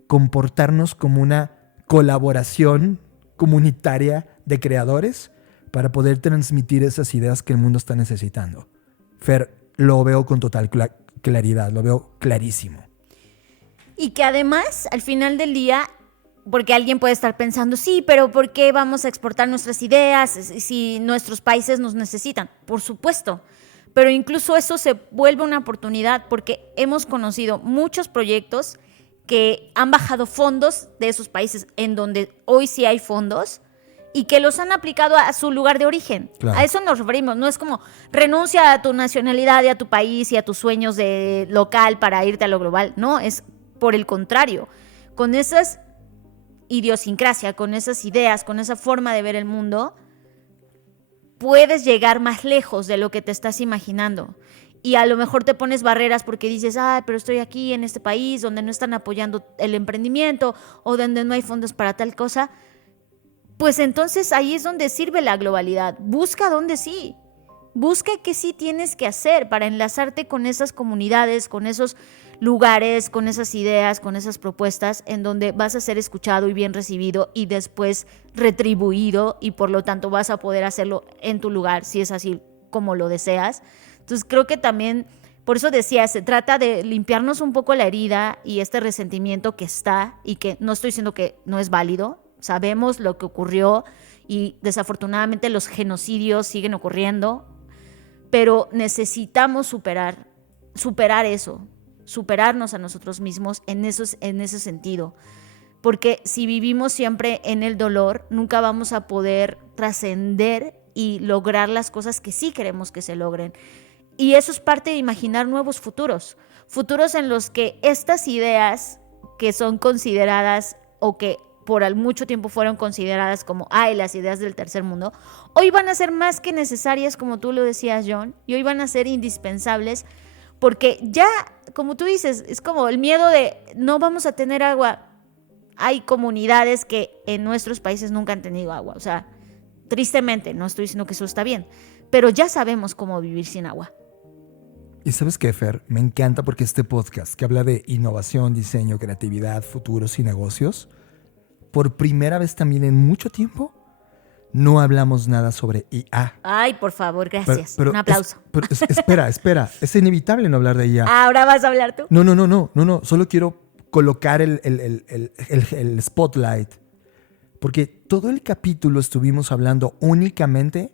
comportarnos como una colaboración comunitaria de creadores para poder transmitir esas ideas que el mundo está necesitando. Fer, lo veo con total claridad, lo veo clarísimo. Y que además, al final del día, porque alguien puede estar pensando, sí, pero ¿por qué vamos a exportar nuestras ideas si nuestros países nos necesitan? Por supuesto, pero incluso eso se vuelve una oportunidad porque hemos conocido muchos proyectos que han bajado fondos de esos países en donde hoy sí hay fondos y que los han aplicado a su lugar de origen. Claro. A eso nos referimos. No es como renuncia a tu nacionalidad y a tu país y a tus sueños de local para irte a lo global. No, es por el contrario. Con esas idiosincrasia, con esas ideas, con esa forma de ver el mundo, puedes llegar más lejos de lo que te estás imaginando. Y a lo mejor te pones barreras porque dices, pero estoy aquí en este país donde no están apoyando el emprendimiento o donde no hay fondos para tal cosa. Pues entonces ahí es donde sirve la globalidad. Busca donde sí. Busca qué sí tienes que hacer para enlazarte con esas comunidades, con esos lugares, con esas ideas, con esas propuestas en donde vas a ser escuchado y bien recibido y después retribuido y por lo tanto vas a poder hacerlo en tu lugar si es así como lo deseas. Entonces creo que también, por eso decía, se trata de limpiarnos un poco la herida y este resentimiento que está y que no estoy diciendo que no es válido. Sabemos lo que ocurrió y desafortunadamente los genocidios siguen ocurriendo, pero necesitamos superar eso, superarnos a nosotros mismos en ese sentido. Porque si vivimos siempre en el dolor, nunca vamos a poder trascender y lograr las cosas que sí queremos que se logren. Y eso es parte de imaginar nuevos futuros en los que estas ideas que son consideradas o que por mucho tiempo fueron consideradas como las ideas del tercer mundo, hoy van a ser más que necesarias, como tú lo decías, John, y hoy van a ser indispensables porque ya, como tú dices, es como el miedo de no vamos a tener agua. Hay comunidades que en nuestros países nunca han tenido agua, o sea, tristemente, no estoy diciendo que eso está bien, pero ya sabemos cómo vivir sin agua. Y ¿sabes qué, Fer? Me encanta porque este podcast que habla de innovación, diseño, creatividad, futuros y negocios, por primera vez también en mucho tiempo, no hablamos nada sobre IA. Ay, por favor, gracias. Un aplauso. Espera. Es inevitable no hablar de IA. ¿Ahora vas a hablar tú? No. Solo quiero colocar el spotlight. Porque todo el capítulo estuvimos hablando únicamente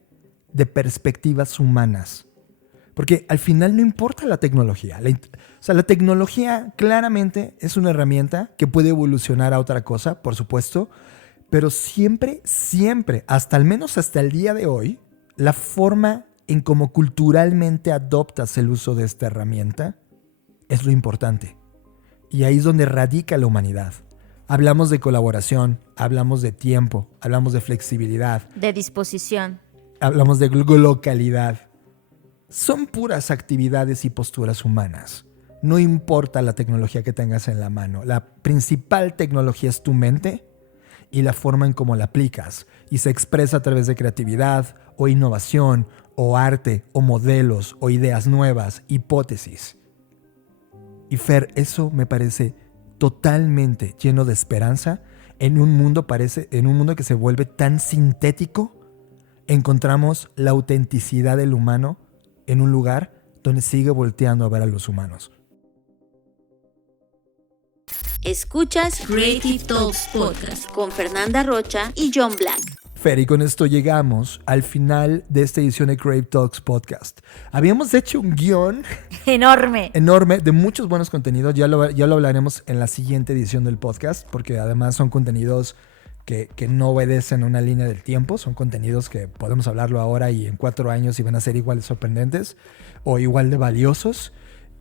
de perspectivas humanas. Porque al final no importa la tecnología. La tecnología claramente es una herramienta que puede evolucionar a otra cosa, por supuesto, pero siempre, hasta al menos hasta el día de hoy, la forma en cómo culturalmente adoptas el uso de esta herramienta es lo importante. Y ahí es donde radica la humanidad. Hablamos de colaboración, hablamos de tiempo, hablamos de flexibilidad. De disposición. Hablamos de localidad. Son puras actividades y posturas humanas. No importa la tecnología que tengas en la mano. La principal tecnología es tu mente y la forma en cómo la aplicas. Y se expresa a través de creatividad o innovación o arte o modelos o ideas nuevas, hipótesis. Y Fer, eso me parece totalmente lleno de esperanza en un mundo que se vuelve tan sintético. Encontramos la autenticidad del humano en un lugar donde sigue volteando a ver a los humanos. Escuchas Creative Talks Podcast con Fernanda Rocha y John Black. Fer, y con esto llegamos al final de esta edición de Creative Talks Podcast. Habíamos hecho un guión enorme de muchos buenos contenidos. Ya lo hablaremos en la siguiente edición del podcast, porque además son contenidos que no obedecen una línea del tiempo. Son contenidos que podemos hablarlo ahora y en 4 años y van a ser igual de sorprendentes o igual de valiosos.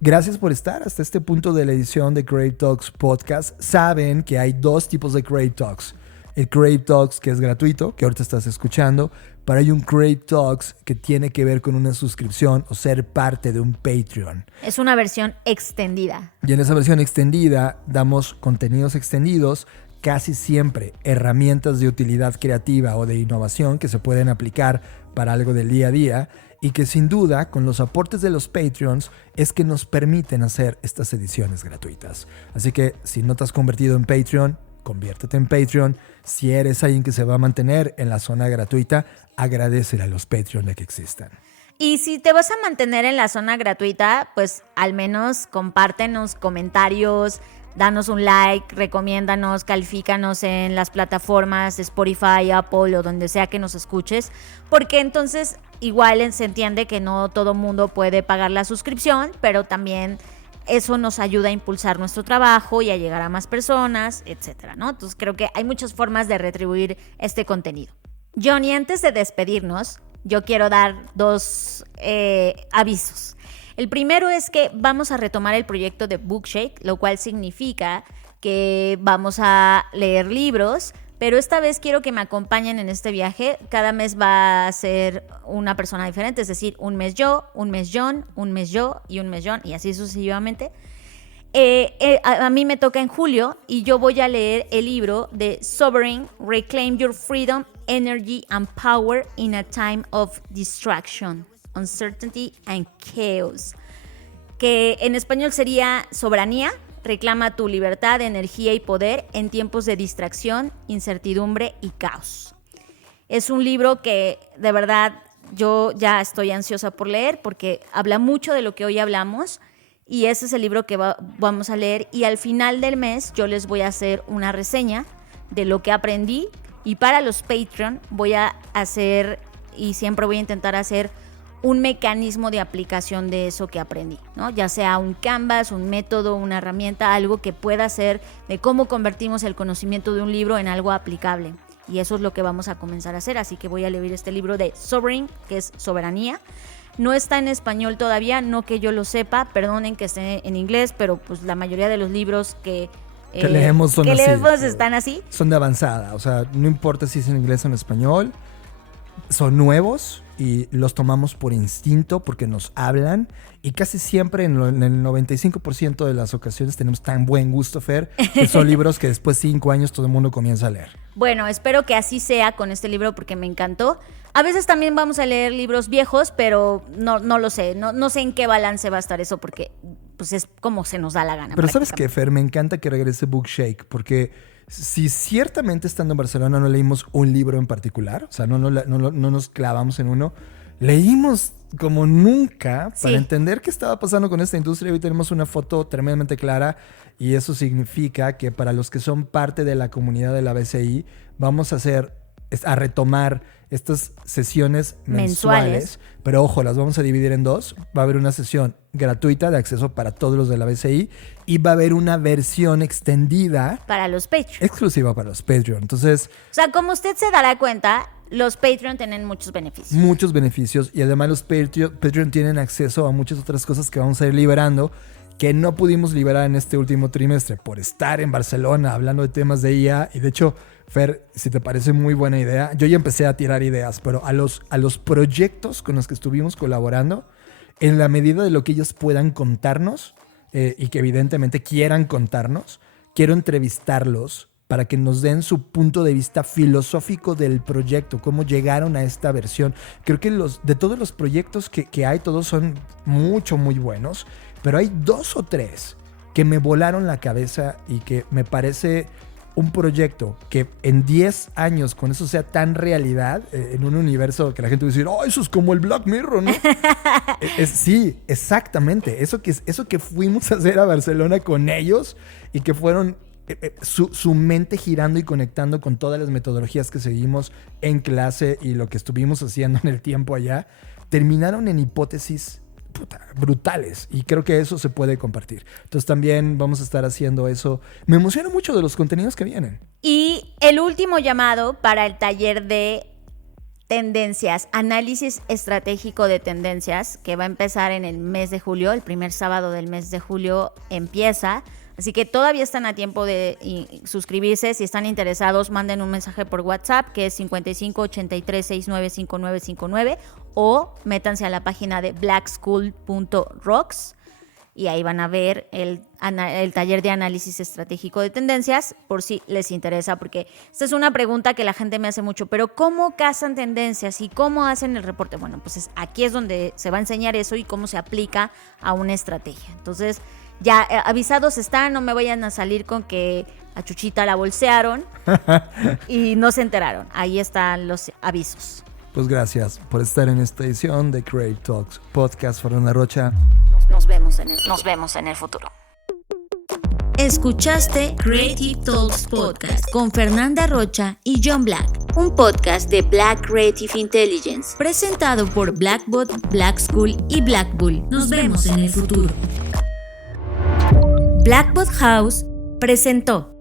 Gracias por estar hasta este punto de la edición de Creative Talks Podcast. Saben que hay 2 tipos de Creative Talks. El Creative Talks, que es gratuito, que ahorita estás escuchando, pero hay un Creative Talks que tiene que ver con una suscripción o ser parte de un Patreon. Es una versión extendida. Y en esa versión extendida damos contenidos extendidos, casi siempre herramientas de utilidad creativa o de innovación que se pueden aplicar para algo del día a día y que sin duda con los aportes de los Patreons es que nos permiten hacer estas ediciones gratuitas. Así que si no te has convertido en Patreon, conviértete en Patreon. Si eres alguien que se va a mantener en la zona gratuita, agradécele a los Patreon de que existan. Y si te vas a mantener en la zona gratuita, pues al menos compártenos comentarios, danos un like, recomiéndanos, califícanos en las plataformas de Spotify, Apple o donde sea que nos escuches, porque entonces igual se entiende que no todo mundo puede pagar la suscripción, pero también eso nos ayuda a impulsar nuestro trabajo y a llegar a más personas, etcétera, ¿no? Entonces creo que hay muchas formas de retribuir este contenido. Johnny, antes de despedirnos, yo quiero dar 2 avisos. El primero es que vamos a retomar el proyecto de Bookshake, lo cual significa que vamos a leer libros, pero esta vez quiero que me acompañen en este viaje. Cada mes va a ser una persona diferente, es decir, un mes yo, un mes John, un mes yo y un mes John, y así sucesivamente. A mí me toca en julio y yo voy a leer el libro de Sovereign, Reclaim Your Freedom, Energy and Power in a Time of Distraction, Uncertainty and Chaos, que en español sería Soberanía, reclama tu libertad, energía y poder en tiempos de distracción, incertidumbre y caos. Es un libro que de verdad yo ya estoy ansiosa por leer porque habla mucho de lo que hoy hablamos y ese es el libro que vamos a leer, y al final del mes yo les voy a hacer una reseña de lo que aprendí, y para los Patreon voy a hacer, y siempre voy a intentar hacer, un mecanismo de aplicación de eso que aprendí, ¿no? Ya sea un canvas, un método, una herramienta, algo que pueda ser de cómo convertimos el conocimiento de un libro en algo aplicable. Y eso es lo que vamos a comenzar a hacer. Así que voy a leer este libro de Sovereign, que es Soberanía. No está en español todavía, no que yo lo sepa, perdonen que esté en inglés, pero pues la mayoría de los libros que leemos son así, están así. Son de avanzada, o sea, no importa si es en inglés o en español, son nuevos y los tomamos por instinto porque nos hablan, y casi siempre en el 95% de las ocasiones tenemos tan buen gusto, Fer, que son libros que después de 5 años todo el mundo comienza a leer. Bueno, espero que así sea con este libro porque me encantó. A veces también vamos a leer libros viejos, pero no lo sé, no sé en qué balance va a estar eso porque pues es como se nos da la gana. Pero ¿sabes qué, Fer? Me encanta que regrese Bookshake porque si ciertamente estando en Barcelona no leímos un libro en particular, o sea, no nos clavamos en uno, leímos como nunca para entender qué estaba pasando con esta industria. Hoy tenemos una foto tremendamente clara y eso significa que para los que son parte de la comunidad de la BCI vamos a retomar estas sesiones mensuales. Pero ojo, las vamos a dividir en 2. Va a haber una sesión gratuita de acceso para todos los de la BCI y va a haber una versión extendida para los Patreon. Exclusiva para los Patreon. Entonces, o sea, como usted se dará cuenta, los Patreon tienen muchos beneficios. Muchos beneficios, y además los Patreon tienen acceso a muchas otras cosas que vamos a ir liberando que no pudimos liberar en este último trimestre por estar en Barcelona hablando de temas de IA. Y de hecho, Fer, si te parece muy buena idea, yo ya empecé a tirar ideas, pero a los proyectos con los que estuvimos colaborando, en la medida de lo que ellos puedan contarnos y que evidentemente quieran contarnos, quiero entrevistarlos para que nos den su punto de vista filosófico del proyecto, cómo llegaron a esta versión. Creo que de todos los proyectos que hay, todos son muy buenos, pero hay 2 o 3 que me volaron la cabeza y que me parece un proyecto que en 10 años con eso sea tan realidad, en un universo que la gente va a decir, oh, eso es como el Black Mirror, ¿no? Sí, exactamente. Eso que fuimos a hacer a Barcelona con ellos y que fueron su mente girando y conectando con todas las metodologías que seguimos en clase y lo que estuvimos haciendo en el tiempo allá, terminaron en hipótesis brutales, y creo que eso se puede compartir. Entonces también vamos a estar haciendo eso. Me emociona mucho de los contenidos que vienen. Y el último llamado para el taller de tendencias, análisis estratégico de tendencias, que va a empezar en el mes de julio, el primer sábado del mes de julio empieza. Así que todavía están a tiempo de suscribirse. Si están interesados, manden un mensaje por WhatsApp, que es 5583695959, o métanse a la página de blackschool.rocks y ahí van a ver el taller de análisis estratégico de tendencias, por si les interesa, porque esta es una pregunta que la gente me hace mucho, pero ¿cómo cazan tendencias y cómo hacen el reporte? Bueno, pues aquí es donde se va a enseñar eso y cómo se aplica a una estrategia. Entonces, ya avisados están, no me vayan a salir con que a Chuchita la bolsearon y no se enteraron. Ahí están los avisos. Pues gracias por estar en esta edición de Create Talks Podcast. Fernanda Rocha. Nos vemos en el futuro. Escuchaste Creative Talks Podcast con Fernanda Rocha y John Black, un podcast de Black Creative Intelligence, presentado por Blackbot, Black School y Black Bull. Nos vemos en el futuro. Blackbot House presentó.